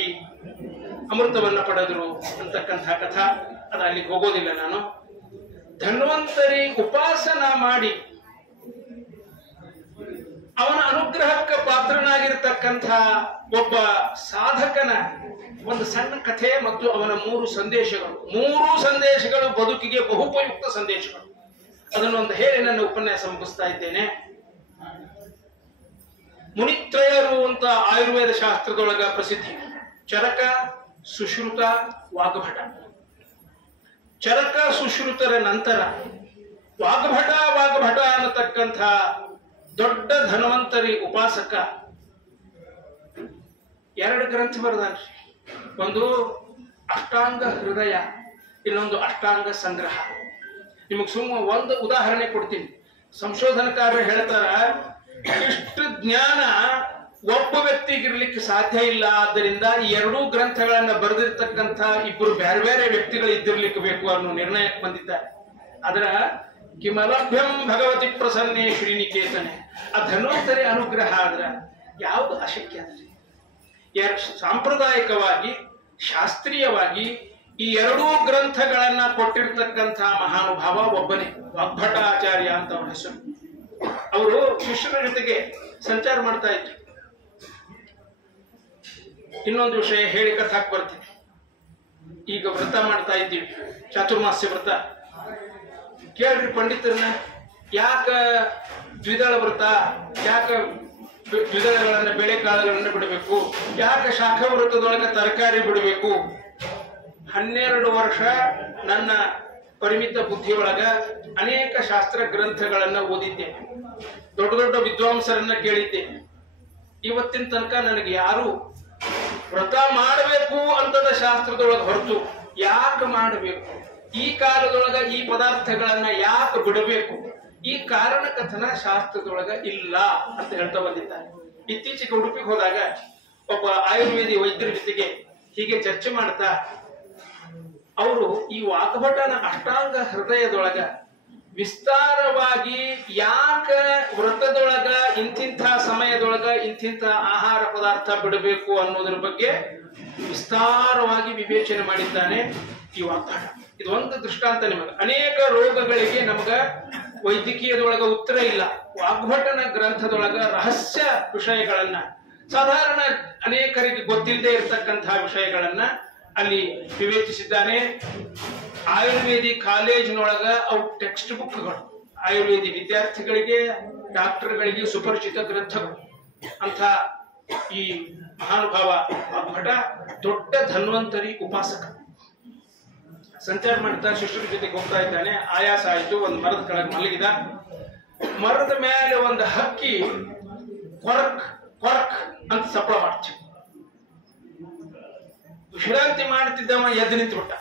ಅಮೃತವನ್ನ ಪಡೆದರು ಅಂತಕ್ಕಂಥ ಕಥಾ. ಅದು ಅಲ್ಲಿಗೆ ಹೋಗೋದಿಲ್ಲ ನಾನು. ಧನ್ವಂತರಿ ಉಪಾಸನ ಮಾಡಿ ಅವನ ಅನುಗ್ರಹಕ್ಕೆ ಪಾತ್ರನಾಗಿರ್ತಕ್ಕಂಥ ಒಬ್ಬ ಸಾಧಕನ ಒಂದು ಸಣ್ಣ ಕಥೆ ಮತ್ತು ಅವನ 3 ಸಂದೇಶಗಳು ಬದುಕಿಗೆ ಬಹುಪಯುಕ್ತ ಸಂದೇಶಗಳು. ಅದನ್ನೊಂದು ಹೇಳಿ ನನ್ನ ಉಪನ್ಯಾಸ ಮುಗಿಸ್ತಾ ಇದ್ದೇನೆ. ಮುನಿತ್ರಯರು ಅಂತ ಆಯುರ್ವೇದ ಶಾಸ್ತ್ರದೊಳಗ ಪ್ರಸಿದ್ಧಿ. ಚರಕ, ಸುಶ್ರುತ, ವಾಗ್ಭಟ. ಚರಕ ಸುಶ್ರುತರ ನಂತರ ವಾಗ್ಭಟ ಅನ್ನತಕ್ಕಂಥ ದೊಡ್ಡ ಧನ್ವಂತರಿ ಉಪಾಸಕ 2 ಗ್ರಂಥ ಬರೆದಾನ್ರಿ. ಒಂದು ಅಷ್ಟಾಂಗ ಹೃದಯ, ಇನ್ನೊಂದು ಅಷ್ಟಾಂಗ ಸಂಗ್ರಹ. ನಿಮಗೆ ಒಂದು ಉದಾಹರಣೆ ಕೊಡ್ತೀನಿ. ಸಂಶೋಧನಕಾರರು ಹೇಳ್ತಾರ, ಇಷ್ಟು ಜ್ಞಾನ ಒಬ್ಬ ವ್ಯಕ್ತಿಗಿರ್ಲಿಕ್ಕೆ ಸಾಧ್ಯ ಇಲ್ಲ. ಆದ್ದರಿಂದ ಈ 2 ಗ್ರಂಥಗಳನ್ನ ಬರೆದಿರ್ತಕ್ಕಂಥ 2 ಬೇರೆ ಬೇರೆ ವ್ಯಕ್ತಿಗಳು ಇದ್ದಿರ್ಲಿಕ್ಕೆ ಬೇಕು ಅನ್ನೋ ನಿರ್ಣಯಕ್ಕೆ ಬಂದಿದ್ದಾರೆ. ಅದರ ಕಿಮಲಭ್ಯಂ ಭಗವತಿ ಪ್ರಸನ್ನೇ ಶ್ರೀನಿಕೇತನೆ, ಆ ಧನ್ವಂತರಿ ಅನುಗ್ರಹ ಆದ್ರ ಯಾವುದು ಅಶಕ್ಯ ಅದ್ರಿ. ಸಾಂಪ್ರದಾಯಿಕವಾಗಿ ಶಾಸ್ತ್ರೀಯವಾಗಿ ಈ 2 ಗ್ರಂಥಗಳನ್ನ ಕೊಟ್ಟಿರ್ತಕ್ಕಂಥ ಮಹಾನುಭಾವ ಒಬ್ಬನೇ, ವಾಗ್ಭಟಾಚಾರ್ಯ ಅಂತ ಅವರ ಹೆಸರು. ಅವರು ಶಿಷ್ಯರ ಜೊತೆಗೆ ಸಂಚಾರ ಮಾಡ್ತಾ ಇದ್ರು. ಇನ್ನೊಂದು ವಿಷಯ ಹೇಳಿ ಕಥಾಕ್ ಬರ್ತೀನಿ. ಈಗ ವ್ರತ ಮಾಡ್ತಾ ಇದ್ದೀವಿ, ಚಾತುರ್ಮಾಸ್ಯ ವ್ರತ. ಕೇಳ್ರಿ ಪಂಡಿತರನ್ನ, ಯಾಕ ದ್ವಿದಳ ವ್ರತ, ಯಾಕ ದ್ವಿದಳಗಳನ್ನ ಬೇಳೆಕಾಳುಗಳನ್ನ ಬಿಡಬೇಕು, ಯಾಕೆ ಶಾಖ ವ್ರತದೊಳಗೆ ತರಕಾರಿ ಬಿಡಬೇಕು? 12 ವರ್ಷ ನನ್ನ ಪರಿಮಿತ ಬುದ್ಧಿಯೊಳಗ ಅನೇಕ ಶಾಸ್ತ್ರ ಗ್ರಂಥಗಳನ್ನ ಓದಿದ್ದೇನೆ, ದೊಡ್ಡ ದೊಡ್ಡ ವಿದ್ವಾಂಸರನ್ನ ಕೇಳಿದ್ದೇನೆ. ಇವತ್ತಿನ ತನಕ ನನಗೆ ಯಾರು ವ್ರತ ಮಾಡಬೇಕು ಅಂತದ ಶಾಸ್ತ್ರದೊಳಗೆ ಹೊರತು ಯಾಕೆ ಮಾಡಬೇಕು, ಈ ಕಾಲದೊಳಗ ಈ ಪದಾರ್ಥಗಳನ್ನ ಯಾಕೆ ಬಿಡಬೇಕು, ಈ ಕಾರಣ ಕಥನ ಶಾಸ್ತ್ರದೊಳಗ ಇಲ್ಲ ಅಂತ ಹೇಳ್ತಾ ಬಂದಿದ್ದಾರೆ. ಇತ್ತೀಚೆಗೆ ಉಡುಪಿಗೆ ಹೋದಾಗ ಒಬ್ಬ ಆಯುರ್ವೇದಿ ವೈದ್ಯರ ಜೊತೆಗೆ ಹೀಗೆ ಚರ್ಚೆ ಮಾಡ್ತಾ ಅವರು ಈ ವಾಗ್ಭಟನ ಅಷ್ಟಾಂಗ ಹೃದಯದೊಳಗ ವಿಸ್ತಾರವಾಗಿ ಯಾಕ ವ್ರತದೊಳಗ ಇಂತಿಂಥ ಸಮಯದೊಳಗ ಇಂತಿಂಥ ಆಹಾರ ಪದಾರ್ಥ ಬಿಡಬೇಕು ಅನ್ನೋದ್ರ ಬಗ್ಗೆ ವಿಸ್ತಾರವಾಗಿ ವಿವೇಚನೆ ಮಾಡಿದ್ದಾನೆ ಈ ವಾಗ್ಭಟ. ಇದು ಒಂದು ದೃಷ್ಟಾಂತ. ನಿಮಗೆ ಅನೇಕ ರೋಗಗಳಿಗೆ ನಮಗ ವೈದ್ಯಕೀಯದೊಳಗ ಉತ್ತರ ಇಲ್ಲ. ವಾಗ್ಭಟನ ಗ್ರಂಥದೊಳಗ ರಹಸ್ಯ ವಿಷಯಗಳನ್ನ, ಸಾಧಾರಣ ಅನೇಕರಿಗೆ ಗೊತ್ತಿಲ್ಲದೆ ಇರತಕ್ಕಂತಹ ವಿಷಯಗಳನ್ನ ಅಲ್ಲಿ ವಿವೇಚಿಸಿದ್ದಾನೆ. ಆಯುರ್ವೇದಿ ಕಾಲೇಜಿನೊಳಗ ಅವು ಟೆಕ್ಸ್ಟ್ ಬುಕ್ಗಳು, ಆಯುರ್ವೇದಿ ವಿದ್ಯಾರ್ಥಿಗಳಿಗೆ ಡಾಕ್ಟರ್ಗಳಿಗೆ ಸುಪರಿಚಿತ ಗ್ರಂಥಗಳು. ಅಂತ ಈ ಮಹಾನುಭಾವ ಭಟ ದೊಡ್ಡ ಧನ್ವಂತರಿ ಉಪಾಸಕ. ಸಂಚಾರ ಮಾಡ್ತಾ ಶಿಷ್ಯರ ಜೊತೆಗೆ ಹೋಗ್ತಾ ಇದ್ದಾನೆ. ಆಯಾಸ ಆಯ್ತು. ಒಂದು ಮರದ ಕೆಳಗೆ ಮಲಗಿದ. ಮರದ ಮೇಲೆ ಒಂದು ಹಕ್ಕಿ ಕೊರಕ್ ಕೊರಕ್ ಅಂತ ಸಪ್ಪಳ ಮಾಡ್ತೀವಿ. ವಿಶ್ರಾಂತಿ ಮಾಡುತ್ತಿದ್ದವ ಎದ್ದು ನಿಂತು ಬಿಟ್ಟ.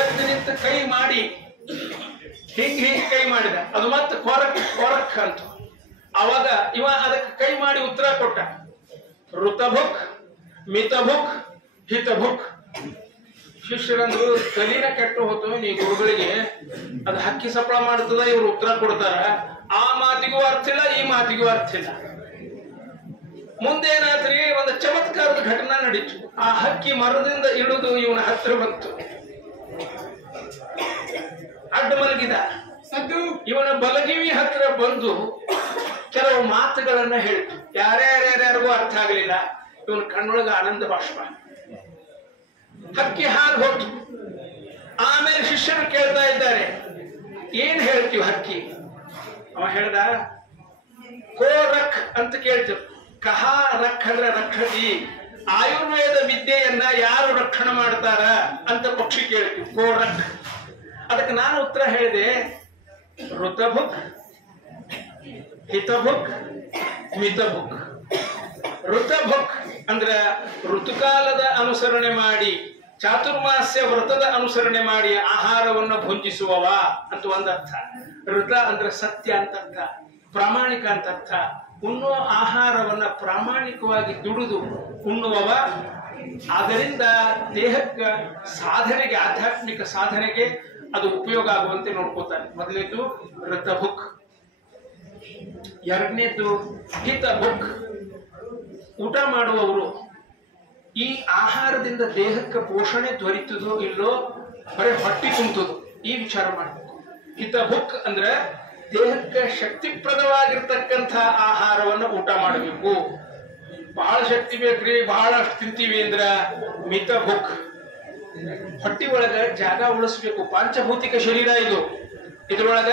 ಎದ್ದು ನಿಂತು ಕೈ ಮಾಡಿ ಹೀಗೆ ಕೈ ಮಾಡಿದ. ಅದು ಮತ್ತೆ ಕೊರಕ್ ಕೊರಕ್ ಅಂತ. ಅವಾಗ ಇವ ಅದಕ್ಕೆ ಕೈ ಮಾಡಿ ಉತ್ತರ ಕೊಟ್ಟ, ಋತಭುಕ್ ಮಿತಭುಕ್ ಹಿತಭುಕ್. ಶಿಷ್ಯರಂದ್ರು ತಲಿನ ಕೆಟ್ಟು ಹೋತು, ನೀ ಗುರುಗಳಿಗೆ ಅದು ಹಕ್ಕಿ ಸಪ್ಪಳ ಮಾಡ್ತದ, ಇವ್ರು ಉತ್ತರ ಕೊಡ್ತಾರ. ಆ ಮಾತಿಗೂ ಅರ್ಥ ಇಲ್ಲ, ಈ ಮಾತಿಗೂ ಅರ್ಥ ಇಲ್ಲ. ಮುಂದೇನಾದ್ರಿ ಒಂದು ಚಮತ್ಕಾರದ ಘಟನಾ ನಡೀತು. ಆ ಹಕ್ಕಿ ಮರದಿಂದ ಇಳಿದು ಇವನ ಹತ್ರ ಬಂತು. ಅಡ್ಡ ಮಲಗಿದ. ಇವನ ಬಲಗಿವಿ ಹತ್ರ ಬಂದು ಕೆಲವು ಮಾತುಗಳನ್ನ ಹೇಳಿತು. ಯಾರ್ಯಾರ್ಯಾರಿಗೂ ಅರ್ಥ ಆಗಲಿಲ್ಲ. ಇವನ ಕಣ್ಣೊಳಗ ಆನಂದ ಬಾಷ್ಪ. ಹಕ್ಕಿ ಹಾರಿ ಹೋಗ್ತು. ಆಮೇಲೆ ಶಿಷ್ಯರು ಕೇಳ್ತಾ ಇದ್ದಾರೆ, ಏನ್ ಹೇಳ್ತೀವಿ ಹಕ್ಕಿ? ಅವ ಹೇಳ್ದ, ಕೋ ರಕ್ ಅಂತ ಕೇಳ್ತೀವಿ. ಕಹಾ ರಕ್ ಅಂದ್ರೆ ರಕ್ಷತಿ, ಆಯುರ್ವೇದ ವಿದ್ಯೆಯನ್ನ ಯಾರು ರಕ್ಷಣೆ ಮಾಡ್ತಾರ ಅಂತ ಪಕ್ಷಿ ಕೇಳ್ತೀವಿ, ಕೋ ರಕ್. ಅದಕ್ಕೆ ನಾನು ಉತ್ತರ ಹೇಳಿದೆ, ಋತಭುಕ್ ಹಿತಭುಕ್ ಮಿತಭುಕ್. ಋತಭುಕ್ ಅಂದ್ರ ಋತುಕಾಲದ ಅನುಸರಣೆ ಮಾಡಿ, ಚಾತುರ್ಮಾಸ್ಯ ವ್ರತದ ಅನುಸರಣೆ ಮಾಡಿ ಆಹಾರವನ್ನು ಭುಂಜಿಸುವವ ಅಂತ ಒಂದರ್ಥ. ಋತ ಅಂದ್ರೆ ಸತ್ಯ ಅಂತ ಅರ್ಥ, ಪ್ರಾಮಾಣಿಕ ಅಂತ ಅರ್ಥ. ಉಣ್ಣುವ ಆಹಾರವನ್ನ ಪ್ರಾಮಾಣಿಕವಾಗಿ ದುಡಿದು ಉಣ್ಣುವವ. ಆದ್ದರಿಂದ ದೇಹಕ್ಕೆ ಸಾಧನೆಗೆ, ಆಧ್ಯಾತ್ಮಿಕ ಸಾಧನೆಗೆ ಅದು ಉಪಯೋಗ ಆಗುವಂತೆ ನೋಡ್ಕೋತಾನೆ. ಮೊದಲನೇದು ಋತಭುಕ್, ಎರಡನೇದು ಹಿತಭುಕ್. ಊಟ ಮಾಡುವವರು ಈ ಆಹಾರದಿಂದ ದೇಹಕ್ಕೆ ಪೋಷಣೆ ದೊರೀತದೋ ಇಲ್ಲೋ, ಬರೀ ಹೊಟ್ಟಿ ತುಂಬುತ್ತದೋ ಈ ವಿಚಾರ ಮಾಡಬೇಕು. ಹಿತಭುಕ್ ಅಂದ್ರೆ ದೇಹಕ್ಕೆ ಶಕ್ತಿಪ್ರದವಾಗಿರ್ತಕ್ಕಂಥ ಆಹಾರವನ್ನು ಊಟ ಮಾಡಬೇಕು. ಬಹಳ ಶಕ್ತಿ ಬೇಕ್ರಿ, ಬಹಳಷ್ಟು ತಿಂತೀವಿ ಅಂದ್ರ ಮಿತಭುಕ್. ಹೊಟ್ಟಿ ಒಳಗ ಜಾಗ ಉಳಿಸ್ಬೇಕು. ಪಂಚಭೌತಿಕ ಶರೀರ ಇದು. ಇದ್ರೊಳಗ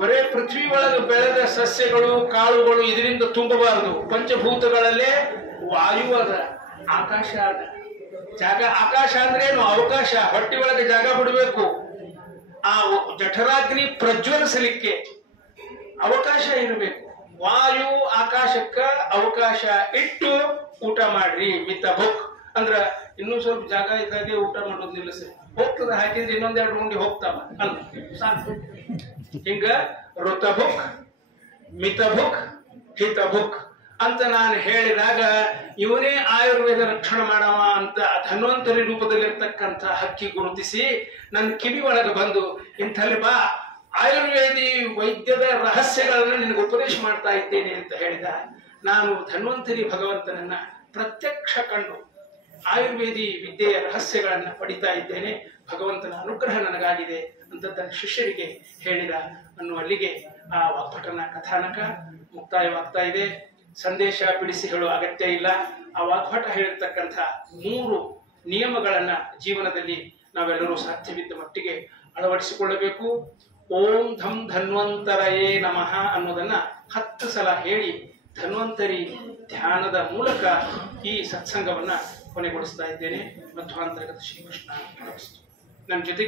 ಬರೇ ಪೃಥ್ವಿ ಒಳಗ ಬೆಳೆದ ಸಸ್ಯಗಳು ಕಾಳುಗಳು ಇದರಿಂದ ತುಂಬಬಾರದು. ಪಂಚಭೂತಗಳಲ್ಲೇ ವಾಯು ಅದ, ಆಕಾಶ ಅದ. ಜಾಗ, ಆಕಾಶ ಅಂದ್ರೆ ಏನು? ಅವಕಾಶ. ಹೊಟ್ಟಿ ಒಳಗೆ ಜಾಗ ಬಿಡಬೇಕು. ಆ ಜಠರಾಗ್ನಿ ಪ್ರಜ್ವಲಿಸಲಿಕ್ಕೆ ಅವಕಾಶ ಇರಬೇಕು. ವಾಯು ಆಕಾಶಕ್ಕ ಅವಕಾಶ ಇಟ್ಟು ಊಟ ಮಾಡ್ರಿ. ಮಿತಭುಕ್ ಅಂದ್ರ ಇನ್ನೂ ಸ್ವಲ್ಪ ಜಾಗ ಇದ್ದಾಗೆ ಊಟ ಮಾಡೋದು ನಿಲ್ಲಿಸಿ ಹೋಗ್ತದ. ಹಾಕಿದ್ರೆ ಇನ್ನೊಂದೆರಡು ಉಂಡಿ ಹೋಗ್ತಾವ ಅಲ್ಲ, ಸಾಕು. ಹಿಂಗ ಋತಭುಕ್ ಮಿತಭುಕ್ ಹಿತಭುಕ್ ಅಂತ ನಾನು ಹೇಳಿದಾಗ ಇವನೇ ಆಯುರ್ವೇದ ರಕ್ಷಣೆ ಮಾಡವ ಅಂತ ಧನ್ವಂತರಿ ರೂಪದಲ್ಲಿರ್ತಕ್ಕಂಥ ಹಕ್ಕಿ ಗುರುತಿಸಿ ನನ್ನ ಕಿವಿ ಒಳಗೆ ಬಂದು, ಇಂಥಲ್ಲಿ ಬಾ, ಆಯುರ್ವೇದಿ ವೈದ್ಯದ ರಹಸ್ಯಗಳನ್ನ ನಿನಗೆ ಉಪದೇಶ ಮಾಡ್ತಾ ಇದ್ದೇನೆ ಅಂತ ಹೇಳಿದ. ನಾನು ಧನ್ವಂತರಿ ಭಗವಂತನನ್ನ ಪ್ರತ್ಯಕ್ಷ ಕಂಡು ಆಯುರ್ವೇದಿ ವಿದ್ಯೆಯ ರಹಸ್ಯಗಳನ್ನ ಪಡಿತಾ ಇದ್ದೇನೆ. ಭಗವಂತನ ಅನುಗ್ರಹ ನನಗಾಗಿದೆ ಅಂತ ತನ್ನ ಶಿಷ್ಯರಿಗೆ ಹೇಳಿದ ಅನ್ನುವಲ್ಲಿಗೆ ಆ ವಾಗ್ಭಟನ ಕಥಾನಕ ಮುಕ್ತಾಯವಾಗ್ತಾ ಇದೆ. ಸಂದೇಶ ಬಿಡಿಸಿ ಹೇಳುವ ಅಗತ್ಯ ಇಲ್ಲ. ಆ ವಾಗ್ಭಟ ಹೇಳಿರ್ತಕ್ಕಂಥ 3 ನಿಯಮಗಳನ್ನ ಜೀವನದಲ್ಲಿ ನಾವೆಲ್ಲರೂ ಸಾಧ್ಯವಿದ್ದ ಮಟ್ಟಿಗೆ ಅಳವಡಿಸಿಕೊಳ್ಳಬೇಕು. ಓಂ ಧಂ ಧನ್ವಂತರಯೇ ನಮಃ ಅನ್ನೋದನ್ನ 10 ಸಲ ಹೇಳಿ ಧನ್ವಂತರಿ ಧ್ಯಾನದ ಮೂಲಕ ಈ ಸತ್ಸಂಗವನ್ನ ಕೊನೆಗೊಳಿಸ್ತಾ ಇದ್ದೇನೆ. ಮಧ್ವಾಂತರ್ಗತ ಶ್ರೀಕೃಷ್ಣ. ನನ್ನ ಜೊತೆಗೆ